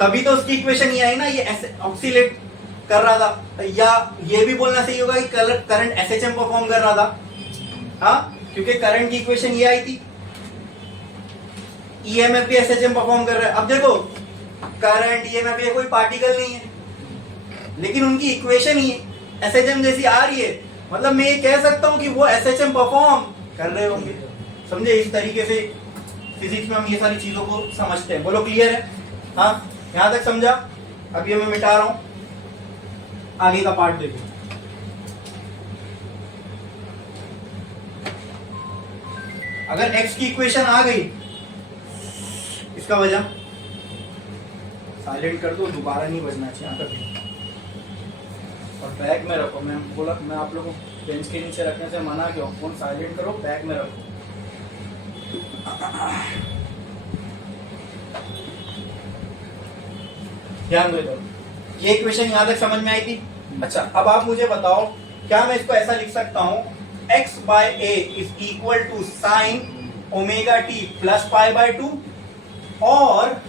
तभी तो उसकी इक्वेशन ये आई ना, ये ऐसे ऑक्सीलेट कर रहा था। या ये भी बोलना सही होगा कि करंट एसएचएम परफॉर्म कर रहा था, हाँ, क्योंकि करंट की इक्वेशन ये आई थी। ईएमएफ भी एसएचएम परफॉर्म कर रहा है। अब देखो करंट ईएमएफ ये कोई पार्टिकल नहीं है, लेकिन उनकी इक्वेशन ही एसएचएम जैसी आ रही है, मतलब मैं ये कह सकता हूं कि वो एसएचएम परफॉर्म कर रहे होंगे। समझे? इस तरीके से फिजिक्स में हम ये सारी चीजों को समझते हैं। बोलो क्लियर है? हाँ, यहां तक समझा? अब ये मैं मिटा रहा हूं, आगे का पार्ट देखो। अगर x की इक्वेशन आ गई, इसका वजह साइलेंट कर दो, दोबारा नहीं बजना चाहिए। यहाँ तक और बैग में रखो। मैं बोला मैं आप लोगों को बेंच के नीचे रखने से मना क्यों? फोन साइलेंट करो, बैग में रखो। ध्यान दो इधर। ये इक्वेशन यहाँ तक समझ में आई थी? अच्छा, अब आप मुझे बताओ क्या मैं इसको ऐसा लिख सकता हूँ x by A is equal to sine omega T plus pi by 2, और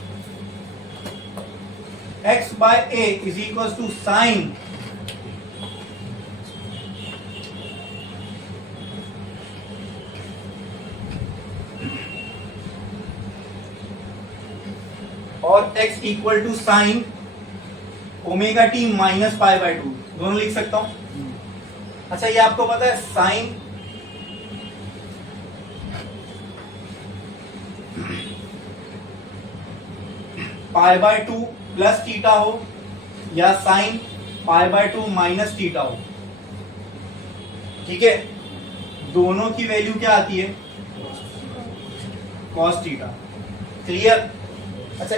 x by A is equal to sine और x equal to sine omega T minus pi by 2, दोनों लिख सकता हूं। अच्छा, ये आपको पता है sign pi by 2 plus theta हो या sign pi by 2 minus theta हो, ठीक है, दोनों की वैल्यू क्या आती है? Cos theta. क्लियर? अच्छा,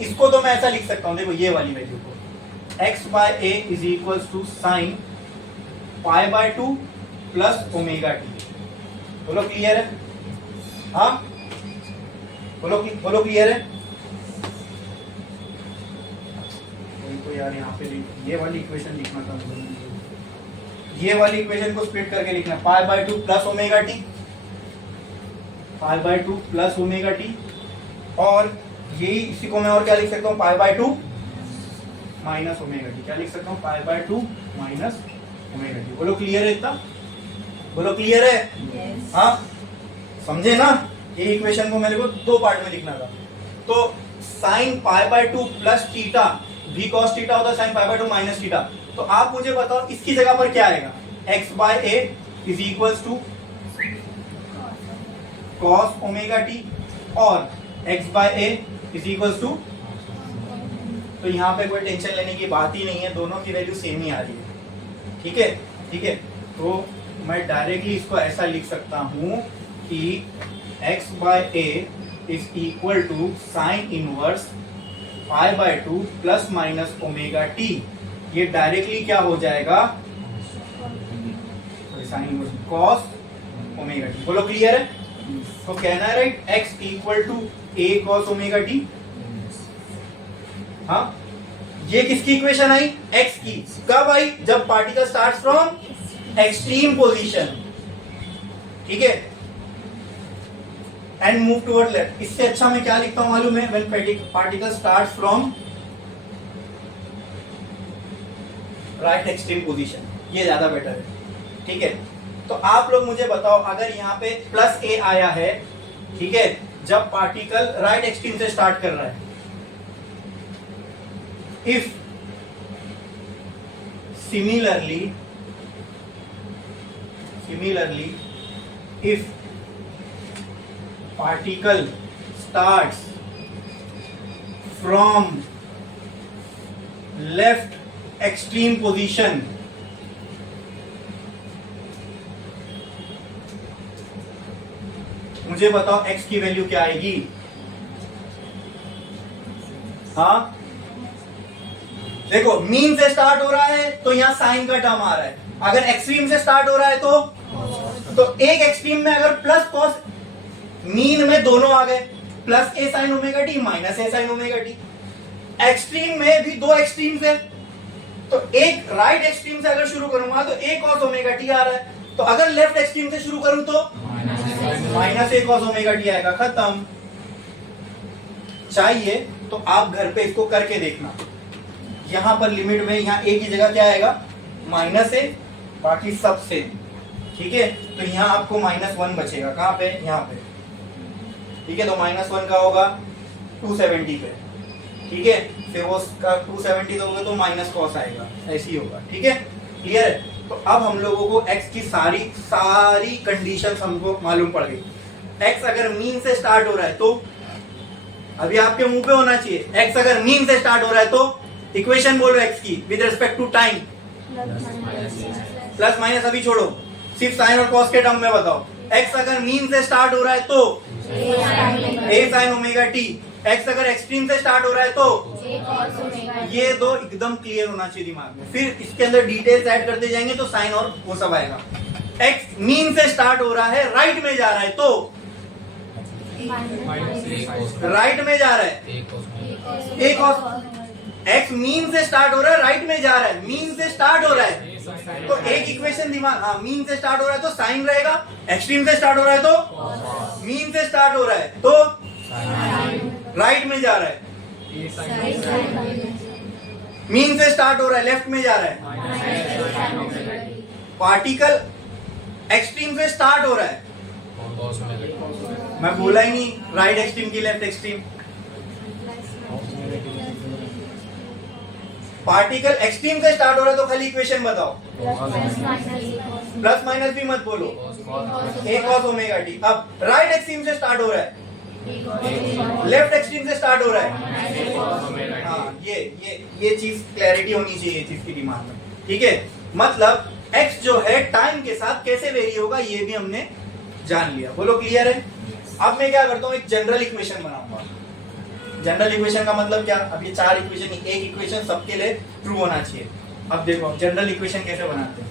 इसको तो मैं ऐसा लिख सकता हूं, देखो ये वाली वैल्यू को x by A is equal to sine pi by 2 plus omega T. बोलो क्लियर है? हाँ, बोलो क्लियर है? तो यार यहाँ पे ये वाली इक्वेशन लिखना था, ये वाली इक्वेशन को स्प्लिट करके लिखना, पाई by 2 plus omega T, pi by 2 plus omega T, और यही इसी को मैं और क्या लिख सकता हूँ? पाई बाय 2 माइनस ओमेगा टी। क्या लिख सकता हूँ? पाई बाय 2 माइनस ओमेगा टी। बोलो क्लियर है? इतना बोलो क्लियर है? yes. हाँ, समझे ना? ये इक्वेशन को मेरे को दो पार्ट में लिखना था। तो sign pi by 2 plus theta भी कॉस थीटा होता है, sign pi by 2 minus theta. तो आप मुझे बताओ इसकी जगह पर क्या आएगा? x by A is equal to cos omega T, और x by A is equal to, तो यहाँ पे कोई टेंशन लेने की बात ही नहीं है, दोनों की वैल्यू सेम ही आ रही है। ठीक है? ठीक है, तो मैं डायरेक्टली इसको ऐसा लिख सकता हूं कि x by a is equal to sine inverse pi by 2 plus minus omega t. ये डायरेक्टली क्या हो जाएगा, sine inverse cos omega T. बोलो क्लियर है? तो कहना है write x equal to a cos omega t. हाँ, ये किसकी इक्वेशन आई? x की। कब आई? जब particle start from extreme position, ठीक है, एंड मूव टुवर्ड लेफ्ट। इससे अच्छा मैं क्या लिखता हूं मालूम है? When particle start from right extreme position, ये ज्यादा बेटर है, ठीक है। तो आप लोग मुझे बताओ, अगर यहाँ पे प्लस a आया है, ठीक है, जब पार्टिकल राइट एक्सट्रीम से स्टार्ट कर रहा है, if similarly if particle starts from left extreme position, मुझे बताओ x की वैल्यू क्या आएगी? हाँ, देखो मीन से स्टार्ट हो रहा है तो यहाँ साइन का टर्म आ रहा है। अगर एक्सट्रीम से स्टार्ट हो रहा है तो एक एक्सट्रीम में अगर प्लस कॉस, मीन में दोनों आ गए, प्लस ए साइन ओमेगा टी माइनस ए साइन ओमेगा टी। एक्सट्रीम में भी दो एक्सट्रीम्स है, तो एक राइट एक्सट्रीम से अगर शुरू करूंगा तो ए कॉस ओमेगा टी आ रहा है, तो अगर लेफ्ट एक्सट्रीम से शुरू करूं तो माइनस ए कॉस ओमेगा टी आएगा। खत्म। चाहिए तो आप घर पे इसको करके देखना। यहां पर लिमिट में यहाँ ए की जगह क्या आएगा? माइनस ए, बाकी सब सेम, ठीक है। तो यहाँ आपको -1 बचेगा, कहाँ पे? यहाँ पे, ठीक है। तो -1 का होगा 270 पे, ठीक है। फिर वो 270 दोगे तो माइनस कॉस आएगा, ऐसी होगा, ठीक है। क्लियर है? तो अब हम लोगों को x की सारी कंडीशंस हमको मालूम पड़ गई। x अगर मीन से स्टार्ट हो रहा है तो, अभी आपके मुंह पे होना चाहिए, x अगर मीन से स्टार्ट हो रहा है तो इक्वेशन बोलो x की with respect to time. Plus minus अभी छोड़ो, सिर्फ साइन और कॉस के टर्म में बताओ। x अगर मीन से स्टार्ट हो रहा है तो a sine omega T, x अगर एक्सट्रीम से स्टार्ट हो रहा है तो ये दो एकदम क्लियर होना चाहिए दिमाग में। फिर इसके अंदर डिटेल्स ऐड करते जाएंगे तो साइन और वो सब आएगा। x मीन से स्टार्ट हो रहा है, राइट में जा रहा है तो राइट में जा रहा है, एक और x मीन से स्टार्ट हो रहा है, राइट में जा रहा है, मीन से स्टार्ट हो रहा है तो एक इक्वेशन दिमाग, हाँ, मीन से स्टार्ट हो रहा है तो साइन रहेगा, एक्सट्रीम से स्टार्ट हो रहा है तो मीन से स्टार्ट हो रहा है तो राइट में जा रहा है, मीन से स्टार्ट हो रहा है लेफ्ट में जा रहा है, पार्टिकल एक्सट्रीम से स्टार्ट हो रहा है, मैं बोला ही नहीं राइट एक्सट्रीम की लेफ्ट एक्सट्रीम, पार्टिकल एक्सट्रीम से स्टार्ट हो रहा है तो खाली इक्वेशन बताओ, प्लस माइनस भी मत बोलो, ए कॉस ओमेगा टी। अब राइट एक्सट्रीम से स्टार्ट हो रहा है, लेफ्ट एक्सट्रीम से स्टार्ट हो रहा है, हाँ, ये चीज क्लैरिटी होनी चाहिए चीज की दिमाग में, ठीक है। मतलब x जो है टाइम के साथ कैसे वेरी होगा ये भी हमने जान लिया। बोलो क्लियर है? अब मैं क्या करता हूँ, एक जनरल इक्वेशन बनाऊंगा। जनरल इक्वेशन का मतलब क्या? अब ये 4 इक्वेशन, एक इक्वेशन सबके लिए ट्रू होना चाहिए। अब देखो अब जनरल इक्वेशन कैसे बनाते हैं।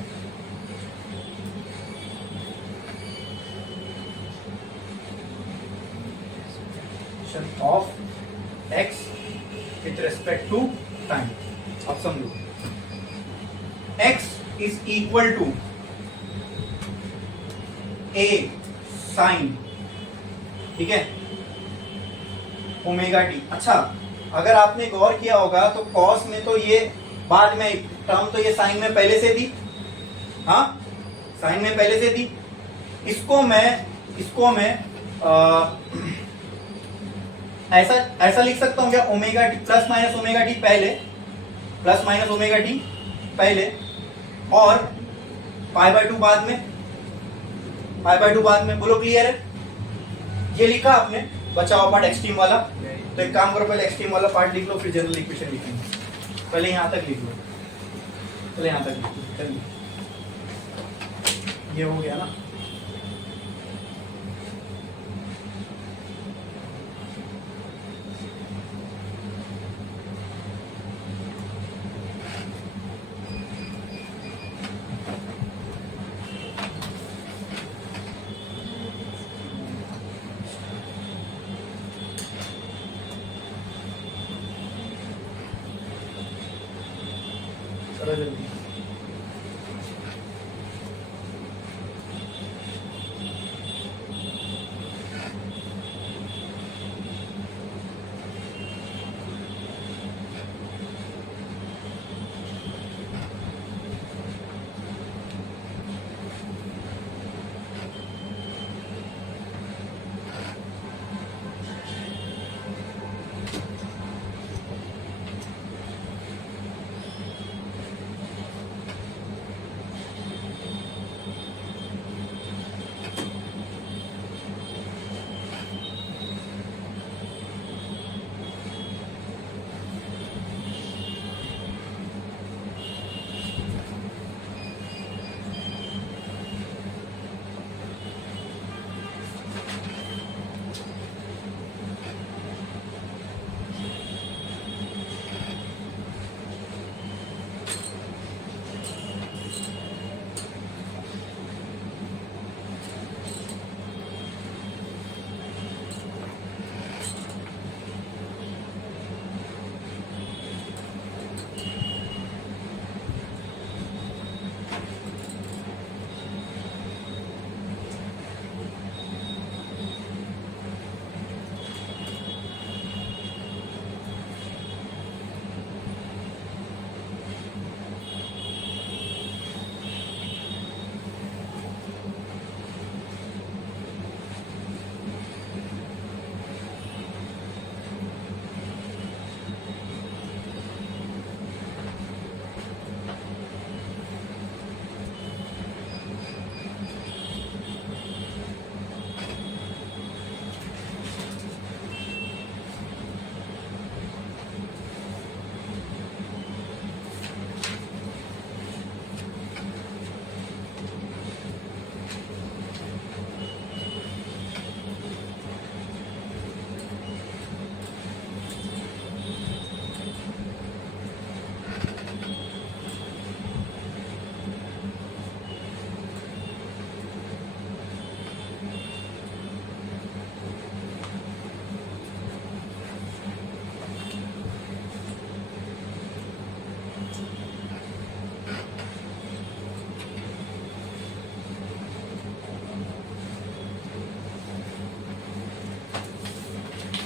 Of x with respect to time. अब समझो, x is equal to a sine, ठीक है, ओमेगा टी। अच्छा, अगर आपने गौर किया होगा तो कॉस में तो ये बाद में टर्म, तो ये साइन में पहले से थी, हाँ, साइन में पहले से थी। इसको मैं ऐसा लिख सकता हूँ क्या? Omega T plus minus omega T पहले, प्लस माइनस ओमेगा टी पहले और पाई बाय 2 बाद में, पाई बाय 2 बाद में। बोलो क्लियर है? ये लिखा आपने, बचा हुआ पार्ट एक्सट्रीम वाला। तो एक काम करो, पहले एक्सट्रीम वाला पार्ट लिख लो, फिर जनरल इक्वेशन लिखेंगे। पहले यहां तक लिख लो, पहले यहां तक लिख लो, ये हो गया ना। चलो जल्दी।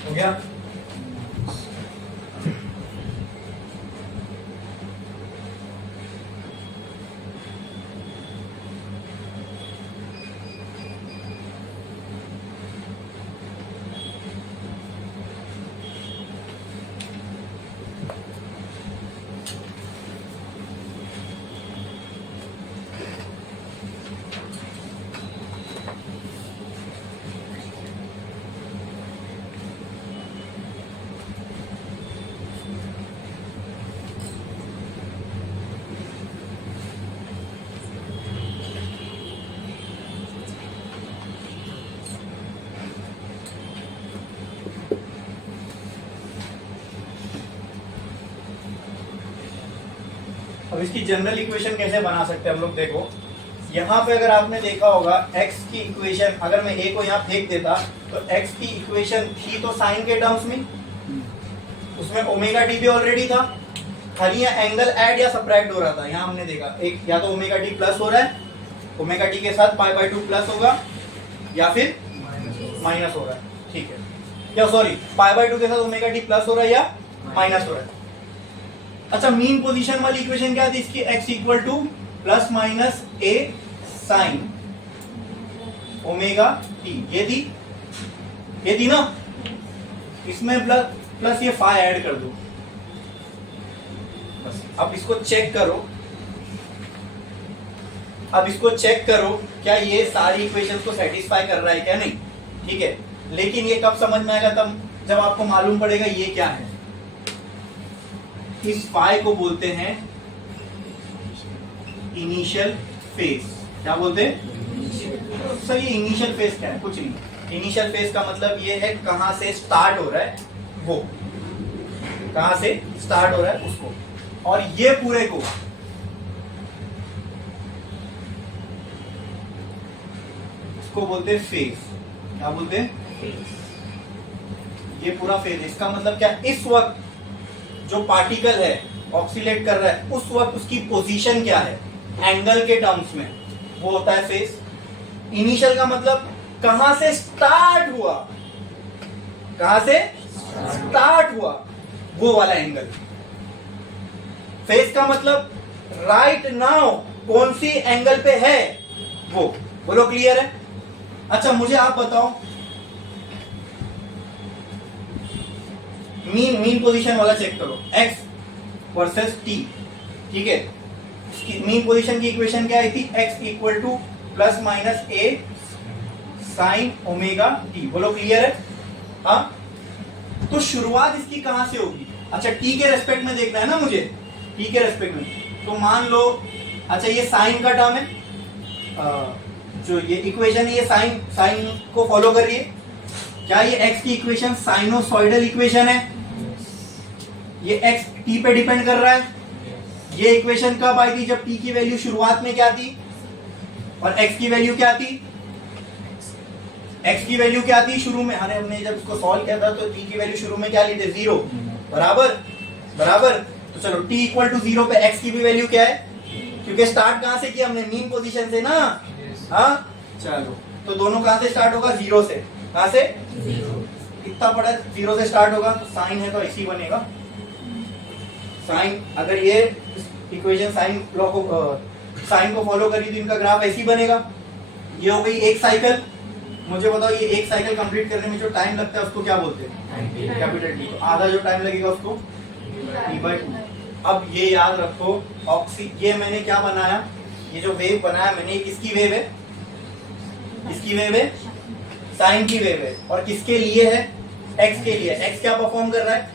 हो गया। अब इसकी जनरल इक्वेशन कैसे बना सकते हैं हम लोग, देखो यहाँ पे अगर आपने देखा होगा x की इक्वेशन, अगर मैं a को यहाँ फेंक देता तो x की इक्वेशन थी तो साइन के टर्म्स में, उसमें ओमेगा टी भी ऑलरेडी था, खाली यहाँ एंगल ऐड या सब्ट्रैक्ट हो रहा था। यहाँ हमने देखा एक या तो ओमेगा टी प्लस हो रहा है, ओमेगा टी के साथ पाई बाय 2 प्लस होगा, या फिर माइनस हो रहा है, ठीक है, या सॉरी पाई बाय 2 के साथ ओमेगा टी प्लस हो रहा है या माइनस हो रहा है। अच्छा, मीन पोजीशन वाली इक्वेशन क्या थी इसकी, x equal to plus minus a sine omega t, ये थी ना, इसमें प्लस ये फाई ऐड कर दो बस। अब इसको चेक करो, क्या ये सारी इक्वेशंस को सेटिस्फाई कर रहा है क्या, नहीं, ठीक है। लेकिन ये कब समझ में आएगा, तब जब आपको मालूम पड़ेगा ये क्या है। इस फाई को बोलते हैं इनिशियल फेज। क्या बोलते हैं सर? ये इनिशियल फेज क्या है? कुछ नहीं। इनिशियल फेज का मतलब ये है कहां से स्टार्ट हो रहा है, वो कहां से स्टार्ट हो रहा है उसको, और ये पूरे को इसको बोलते हैं फेज। क्या बोलते हैं? ये पूरा फेज। इसका मतलब क्या? इस वक्त जो पार्टिकल है ऑक्सीलेट कर रहा है, उस वक्त उसकी पोजीशन क्या है एंगल के टर्म्स में, वो होता है फेज। इनिशियल का मतलब कहां से स्टार्ट हुआ, कहां से स्टार्ट हुआ वो वाला एंगल। फेज का मतलब राइट नाउ कौन सी एंगल पे है वो। बोलो क्लियर है? अच्छा मुझे आप बताओ, मीन पोजीशन वाला चेक करो, x वर्सेस t, ठीक है? मीन पोजीशन की इक्वेशन क्या आई थी? x equal to plus minus a sine omega t। बोलो क्लियर है? हाँ, तो शुरुआत इसकी कहां से होगी? अच्छा t के रेस्पेक्ट में देखना है ना मुझे, t के रेस्पेक्ट में। तो मान लो, अच्छा ये साइन का टर्म है, जो ये इक्वेशन है ये साइन को फॉलो कर रही है। क्या ये x की इक्वेशन साइनोसॉइडल इक्वेशन है? ये x t पे डिपेंड कर रहा है। ये इक्वेशन कब आई थी? जब t की वैल्यू शुरुआत में क्या थी और x की वैल्यू क्या थी? x की वैल्यू क्या थी शुरू में? अरे हमने जब इसको सॉल्व किया था तो t की वैल्यू शुरू में क्या ली थी? 0। बराबर बराबर। तो चलो t इक्वल टू 0 पे x की भी वैल्यू क्या है? क्योंकि स्टार्ट कहां से किया हमने? मीन पोजीशन से ना। हाँ चलो, तो दोनों कहां से स्टार्ट होगा? 0 से। कहां से? इतना बड़ा 0 से स्टार्ट होगा, तो साइन है तो ऐसे बनेगा। साइन, अगर ये इक्वेशन साइन लॉ को साइन को फॉलो करी तो इनका ग्राफ ऐसे ही बनेगा। ये हो गई एक साइकिल। मुझे बताओ ये एक साइकिल कंप्लीट करने में जो टाइम लगता है उसको क्या बोलते हैं? Capital T. तो आधा जो टाइम लगेगा उसको t/2। अब ये याद रखो, ये मैंने क्या बनाया, ये जो वेव बनाया मैंने, किसकी वेव है? किसकी वेव है? साइन की वेव है। और किसके लिए है? x के लिए। x क्या परफॉर्म कर रहा है?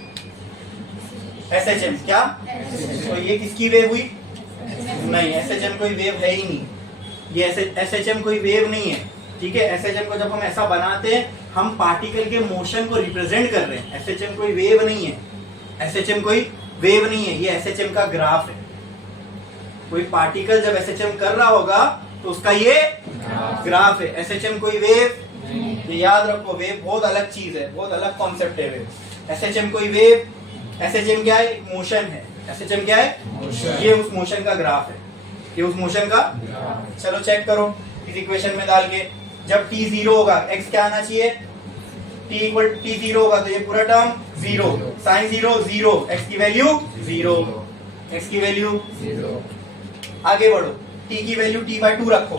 SHM। क्या? तो ये किसकी वेव हुई? नहीं, SHM कोई वेव है ही नहीं। ये SHM कोई वेव नहीं है, ठीक है? SHM को जब हम ऐसा बनाते हैं, हम पार्टिकल के मोशन को रिप्रेजेंट कर रहे हैं। SHM कोई वेव नहीं है, SHM कोई वेव नहीं है, ये SHM का ग्राफ है। कोई पार्टिकल जब SHM कर रहा होगा तो उसका ये ग्राफ है। SHM कोई वेव, ये याद रखो, वेव बहुत अलग चीज है, बहुत अलग कॉन्सेप्ट है वेव। SHM कोई वेव, SHM क्या है? मोशन है। SHM क्या है? मोशन। ये उस मोशन का ग्राफ है, ये उस मोशन का। चलो चेक करो इस इक्वेशन में डाल के, जब t 0 होगा x क्या आना चाहिए? t 0 होगा तो ये पूरा टर्म 0, साइन 0 0, x की वैल्यू 0, x की वैल्यू 0। आगे बढ़ो, t की वैल्यू t/2 रखो,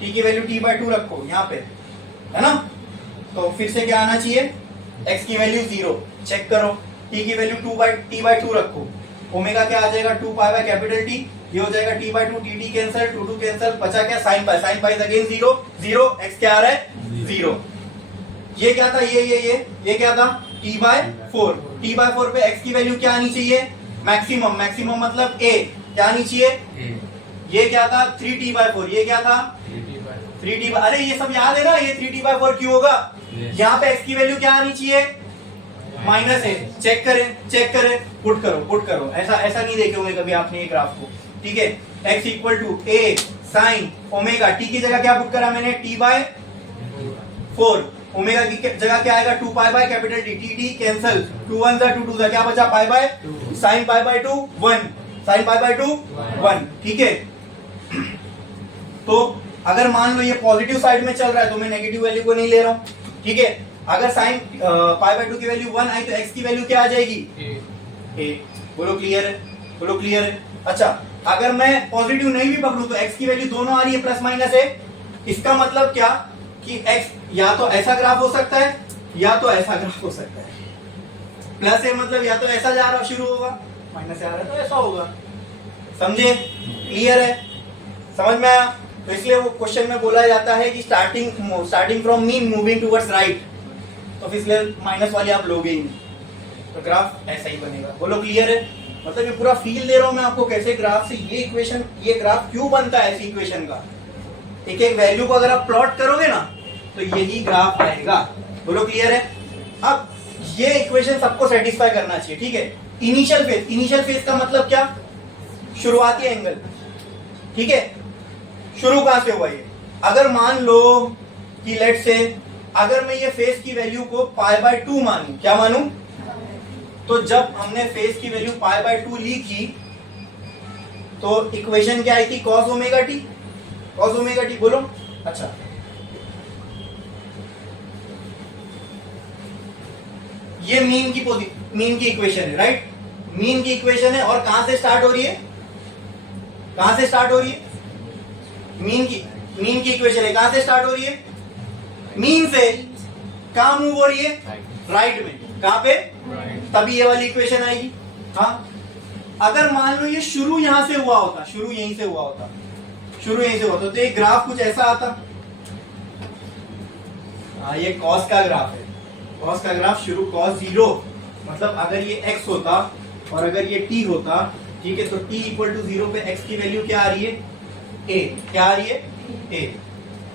t की वैल्यू t/2 रखो यहाँ पे, है ना? तो फिर से क्या आना चाहिए? x की वैल्यू 0। चेक करो, t की वैल्यू t/2 रखो, ओमेगा क्या आ जाएगा? 2 पाई बाय कैपिटल T। ये हो जाएगा t/2, t कैंसिल, 2 कैंसिल, बचा क्या? Sine pi, sine pi again 0 0, x क्या आ रहा है? 0। ये क्या था? ये क्या था? t/4। t/4 पे x की वैल्यू क्या आनी चाहिए? मैक्सिमम। मैक्सिमम मतलब a क्या आनी चाहिए? ये क्या था? 3t/4। ये क्या था? 3t। अरे ये सब याद है ना? ये 3t/4 क्यों होगा? यहाँ पे x की वैल्यू क्या आनी चाहिए? -a। चेक करें, पुट करो। ऐसा नहीं देखे होंगे कभी आपने ये ग्राफ को, ठीक है? x equal to a sine omega, t की जगह क्या पुट करा मैंने? t/4। ओमेगा की जगह क्या आएगा? 2 pi by capital T। t cancel, 2 1 2 2 क्या बचा? पाई by 2, sign pi by 2 1, sign pi by 2 1, ठीक है? तो अगर मान लो ये पॉजिटिव साइड में चल रहा है तो मैं नेगेटिव वैल्यू को नहीं ले रहा हूँ, ठीक है? अगर साइन पाई बाय 2 की वैल्यू 1 आई तो x की वैल्यू क्या आ जाएगी? a। बोलो क्लियर है? बोलो क्लियर है? अच्छा, अगर मैं पॉजिटिव नहीं भी पकड़ूं तो x की वैल्यू दोनों आ रही है प्लस माइनस a। इसका मतलब क्या कि x या तो ऐसा ग्राफ हो सकता है या तो ऐसा ग्राफ हो सकता है। प्लस a मतलब या तो ऐसा जा रहा शुरू होगा, माइनस से आ रहा है तो ऐसा होगा। समझे? क्लियर है? समझ में आया? तो इसलिए वो क्वेश्चन में बोला जाता है कि starting from mean moving towards right, तो इसलिए माइनस वाली आप लोगे ही नहीं, तो ग्राफ ऐसा ही बनेगा। बोलो क्लियर है? मतलब ये पूरा फील दे रहा हूं मैं आपको कैसे ग्राफ से ये इक्वेशन, ये ग्राफ क्यों बनता है ऐसी इक्वेशन का, एक एक वैल्यू को अगर आप प्लॉट करोगे ना तो यही ग्राफ आएगा। बोलो क्लियर है? अब ये इक्वेशन सबको सेटिस्फाई करना चाहिए, ठीक है। इनिशियल फेज का मतलब क्या? शुरुआती एंगल, ठीक है। शुरू कहां से हुआ ये? अगर मान लो कि लेट से अगर मैं ये फेज की वैल्यू को π/2 मानूं, क्या मानूं? तो जब हमने फेज की वैल्यू π/2 लिखी तो इक्वेशन क्या आई थी? cos omega T. cos omega T बोलो। अच्छा, ये मीन की इक्वेशन है, राइट? मीन की इक्वेशन है और कहां से स्टार्ट हो रही है? कहां से स्टार्ट हो रही है? मीन की इक्वेशन है, कहां से स्टार्ट हो रही है? मीन से। कहां मूव हो रही है? राइट में। कहां पे? तभी ये वाली इक्वेशन आएगी। हाँ, अगर मान लो ये शुरू यहां से हुआ होता, शुरू यहीं से हुआ होता तो ये ग्राफ कुछ ऐसा आता। हाँ, ये कॉस का ग्राफ है। कॉस का ग्राफ शुरू cos 0, मतलब अगर ये x होता और अगर ये t होता, ठीक है, तो t इक्वल टू 0 पे x की वैल्यू क्या आ रही है? a। क्या आ रही है? a।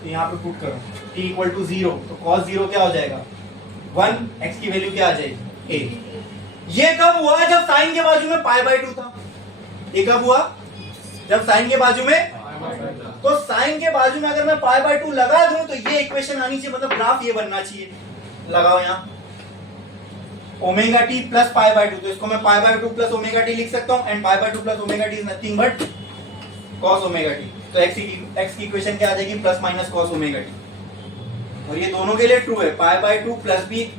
तो यहाँ पे पुट करो t इक्वल टू 0, तो cos 0 क्या हो जाएगा? 1। x की वैल्यू क्या आ जाएगी? a। ये कब हुआ? जब साइन के बाजू में π/2 था। ये कब हुआ? जब साइन के बाजू में। तो साइन के बाजू में अगर मैं π/2 लगा दूं तो ये इक्वेशन आनी चाहिए, मतलब ग्राफ ये बनना चाहिए। लगाओ यहाँ ओमेगा टी प्लस π/2, तो इसको मैं π/2 प्लस ओमेगा टी लिख सकता हूँ, and π/2 plus omega T is nothing but cos omega T. तो x की इक्वेशन क्या आ जाएगी? Plus minus cos omega T. और ये दोनों के लिए ट्रू है, π/2 प्लस भी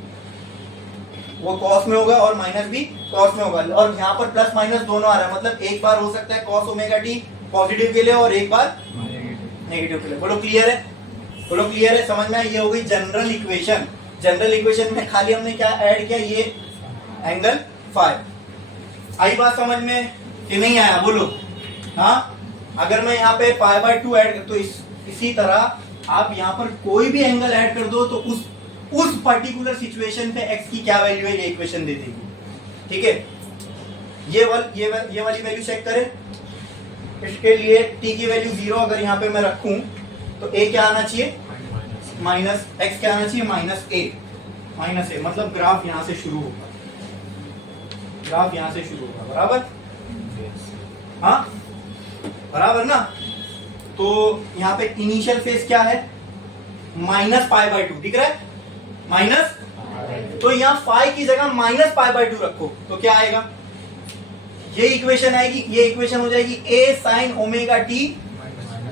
वो cos में होगा और माइनस भी cos में होगा, और यहाँ पर प्लस माइनस दोनों आ रहा है, मतलब एक बार हो सकता है cos ओमेगा टी पॉजिटिव के लिए और एक बार नेगेटिव के लिए। बोलो क्लियर है? बोलो क्लियर है? समझ में आया? ये हो गई जनरल इक्वेशन। जनरल इक्वेशन में खाली हमने क्या ऐड किया? ये एंगल फाई। आई बात समझ में कि नहीं आया? बोलो। हाँ, अगर मैं यहाँ पे π/2 ऐड कर तो इसी तरह आप यहाँ पर कोई भी एंगल ऐड कर दो तो उस पर्टिकुलर सिचुएशन पे x की क्या वैल्यू है ये इक्वेशन दे देगी, ठीक है। ये वाली वैल्यू चेक करें। इसके लिए t की वैल्यू 0 अगर यहाँ पे मैं रखूं तो a क्या आना चाहिए? माइनस x क्या आना चाहिए? माइनस a, मतलब ग्राफ यहां से शुरू होगा। ग्राफ यहां से शुरू होगा, बराबर? हाँ, बराबर ना? तो यहाँ पे इनिशियल फेज क्या है? माइनस π/2, दिख रहा है? माइनस, तो यहाँ फाई की जगह माइनस π/2 रखो तो क्या आएगा? ये इक्वेशन आएगी। ये इक्वेशन हो जाएगी a sin omega T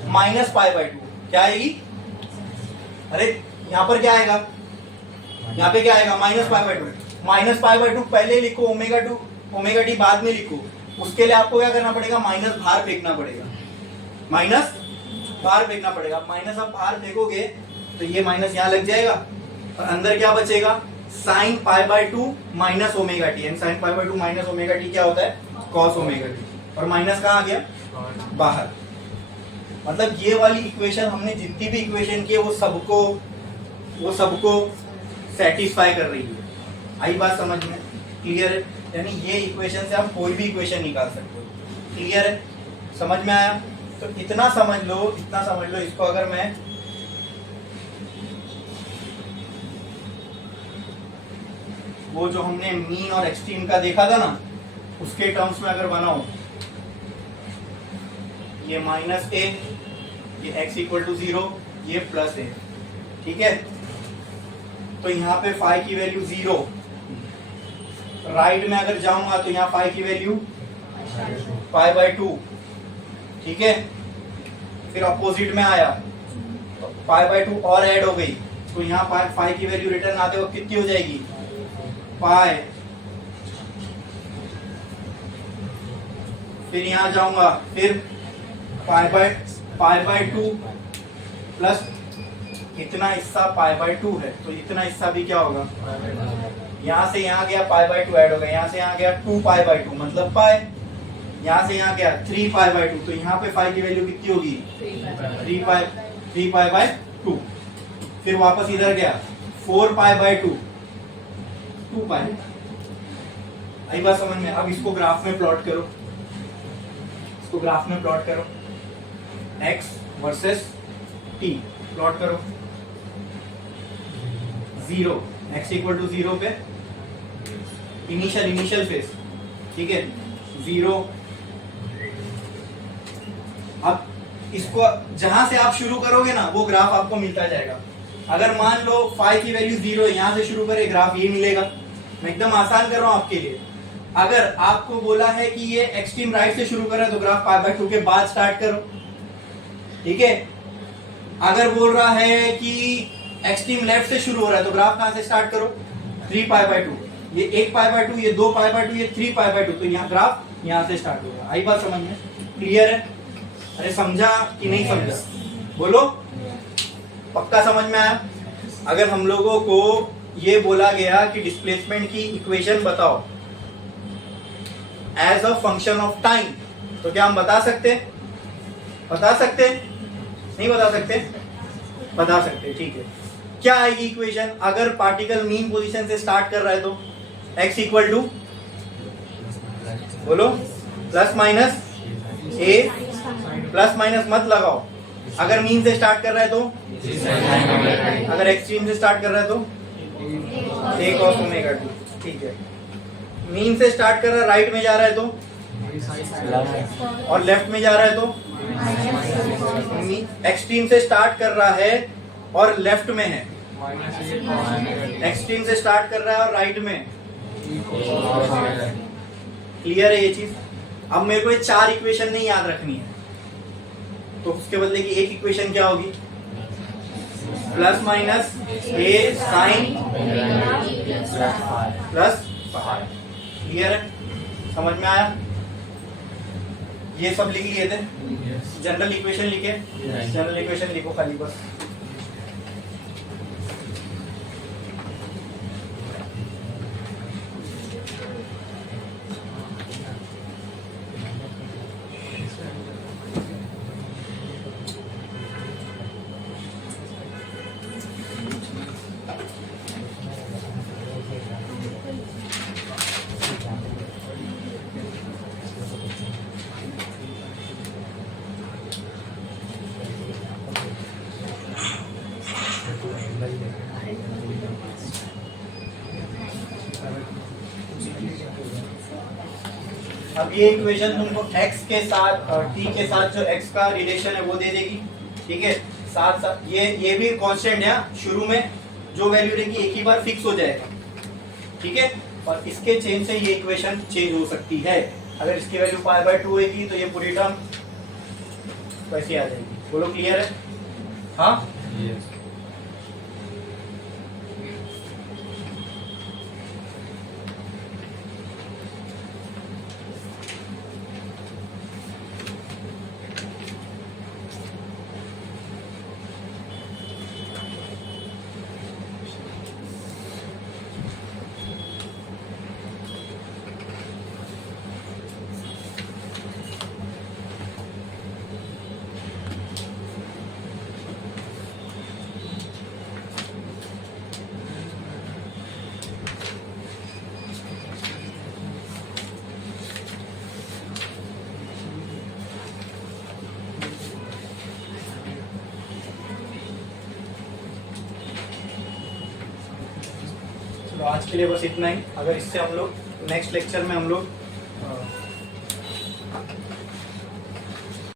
minus π/2। क्या आएगी? अरे यहाँ पर क्या आएगा? यहाँ पे क्या आएगा? माइनस π/2। माइनस π/2 पहले लिखो, ओमेगा टी बाद में लिखो। उसके लिए आपको क्या करना पड़ेगा? माइनस बाहर फेंकना पड़ेगा। माइनस बाहर फेंकना पड़ेगा। माइनस आप बाहर फेंकोगे तो ये माइनस यहाँ लग जाएगा और अंदर क्या बचेगा? Sine π/2 minus omega T. And sine π/2 minus omega T क्या होता है? Cos omega T. और माइनस कहाँ आ गया? बाहर। मतलब ये वाली इक्वेशन हमने जितनी भी इक्वेशन की है वो सबको सेटिस्फाई कर रही है। आई बात समझ में? क्लियर है? यानी ये इक्वेशन से आप कोई भी इक्वेशन निकाल सकते हो। क्लियर है? समझ में आया? तो इतना समझ लो इसको अगर मैं वो जो हमने मीन और एक्सट्रीम का देखा था ना उसके टर्म्स में अगर बनाओ, ये माइनस a, ये x इक्वल टू 0, ये प्लस a, ठीक है। तो यहाँ पे फाई की वैल्यू 0, राइट में अगर जाऊंगा तो यहाँ फाई की वैल्यू π/2, ठीक है। फिर अपोजिट में आया तो π/2 और ऐड हो गई, तो यहाँ फाई की वैल्यू रिटर्न आते वक्त कितनी हो जाएगी? पाई। फिर यहाँ जाऊंगा, फिर π/2 प्लस इतना हिस्सा π/2 है तो इतना हिस्सा भी क्या होगा? यहाँ से यहाँ गया π/2 ऐड हो गया, यहाँ से यहाँ गया 2π/2 मतलब पाई, यहाँ से यहाँ गया 3π/2, तो यहाँ पे फाई की वैल्यू कितनी होगी? 3π/2। फिर वापस इधर गया 4π/2, 2π। आई बात समझ में? अब इसको ग्राफ में प्लॉट करो, x वर्सेस टी प्लॉट करो 0 x इक्वल टू 0 पे इनिशियल फेज, ठीक है 0। अब इसको जहां से आप शुरू करोगे ना वो ग्राफ आपको मिलता जाएगा। अगर मान लो फाई की वैल्यू 0 है, यहां से शुरू करे ग्राफ ये मिलेगा। मैं एकदम आसान कर रहा हूं आपके लिए। अगर आपको बोला है कि ये एक्सट्रीम राइट से शुरू करे तो ग्राफ पाई बाय 2 के बाद स्टार्ट करो, ठीक है। अगर बोल रहा है कि एक्सट्रीम लेफ्ट से शुरू हो रहा है तो ग्राफ कहां से स्टार्ट करो 3 पाई बाय 2, ये 1 पाई बाय 2, ये 2 पाई बाय 2, ये 3 पाई बाय 2, तो यहाँ ग्राफ यहाँ से स्टार्ट होगा। आई बात समझ में? क्लियर है? अरे समझा कि नहीं समझा? बोलो, पक्का समझ में आया? अगर हम लोगों को ये बोला गया कि डिस्प्लेसमेंट की इक्वेशन बताओ as a function of time, तो क्या हम बता सकते? बता सकते? नहीं बता सकते? बता सकते, ठीक है। क्या आएगी इक्वेशन अगर पार्टिकल मीन पोजीशन से स्टार्ट कर रहा है तो? x इक्वल टू, बोलो, प्लस माइनस ए, प्लस माइनस मत लगाओ। अगर मीन से स्टार्ट कर रहा है तो, अगर एक्सट्रीम से स्टार्ट कर रहा है तो a cos ओमेगा t, ठीक है। मीन से स्टार्ट कर रहा है, राइट में जा रहा है तो, और लेफ्ट में जा रहा है तो, एक्सट्रीम से स्टार्ट कर रहा है और लेफ्ट में है, एक्सट्रीम से स्टार्ट कर रहा है और राइट में। क्लियर है ये चीज? अब मेरे को ये 4 इक्वेशन नहीं याद रखनी है, तो उसके बदले की एक इक्वेशन क्या होगी? प्लस माइनस ए साइन प्लस। क्लियर है? समझ में आया? ये सब लिख लिए थे। जनरल इक्वेशन लिखे, जनरल इक्वेशन लिखो खाली बस। अब ये इक्वेशन तुमको x के साथ और t के साथ जो x का रिलेशन है वो दे देगी, ठीक है। साथ साथ ये भी कांस्टेंट है, शुरू में जो वैल्यू रहेगी एक ही बार फिक्स हो जाएगा, ठीक है। और इसके चेंज से ये इक्वेशन चेंज हो सकती है। अगर इसकी वैल्यू पाई बाय 2 होगी तो ये पूरी टर्म वैसे आ जाएगी। बोलो क्लियर है? हाँ, तो आज के लिए बस इतना ही। अगर इससे हम लोग नेक्स्ट लेक्चर में हम लोग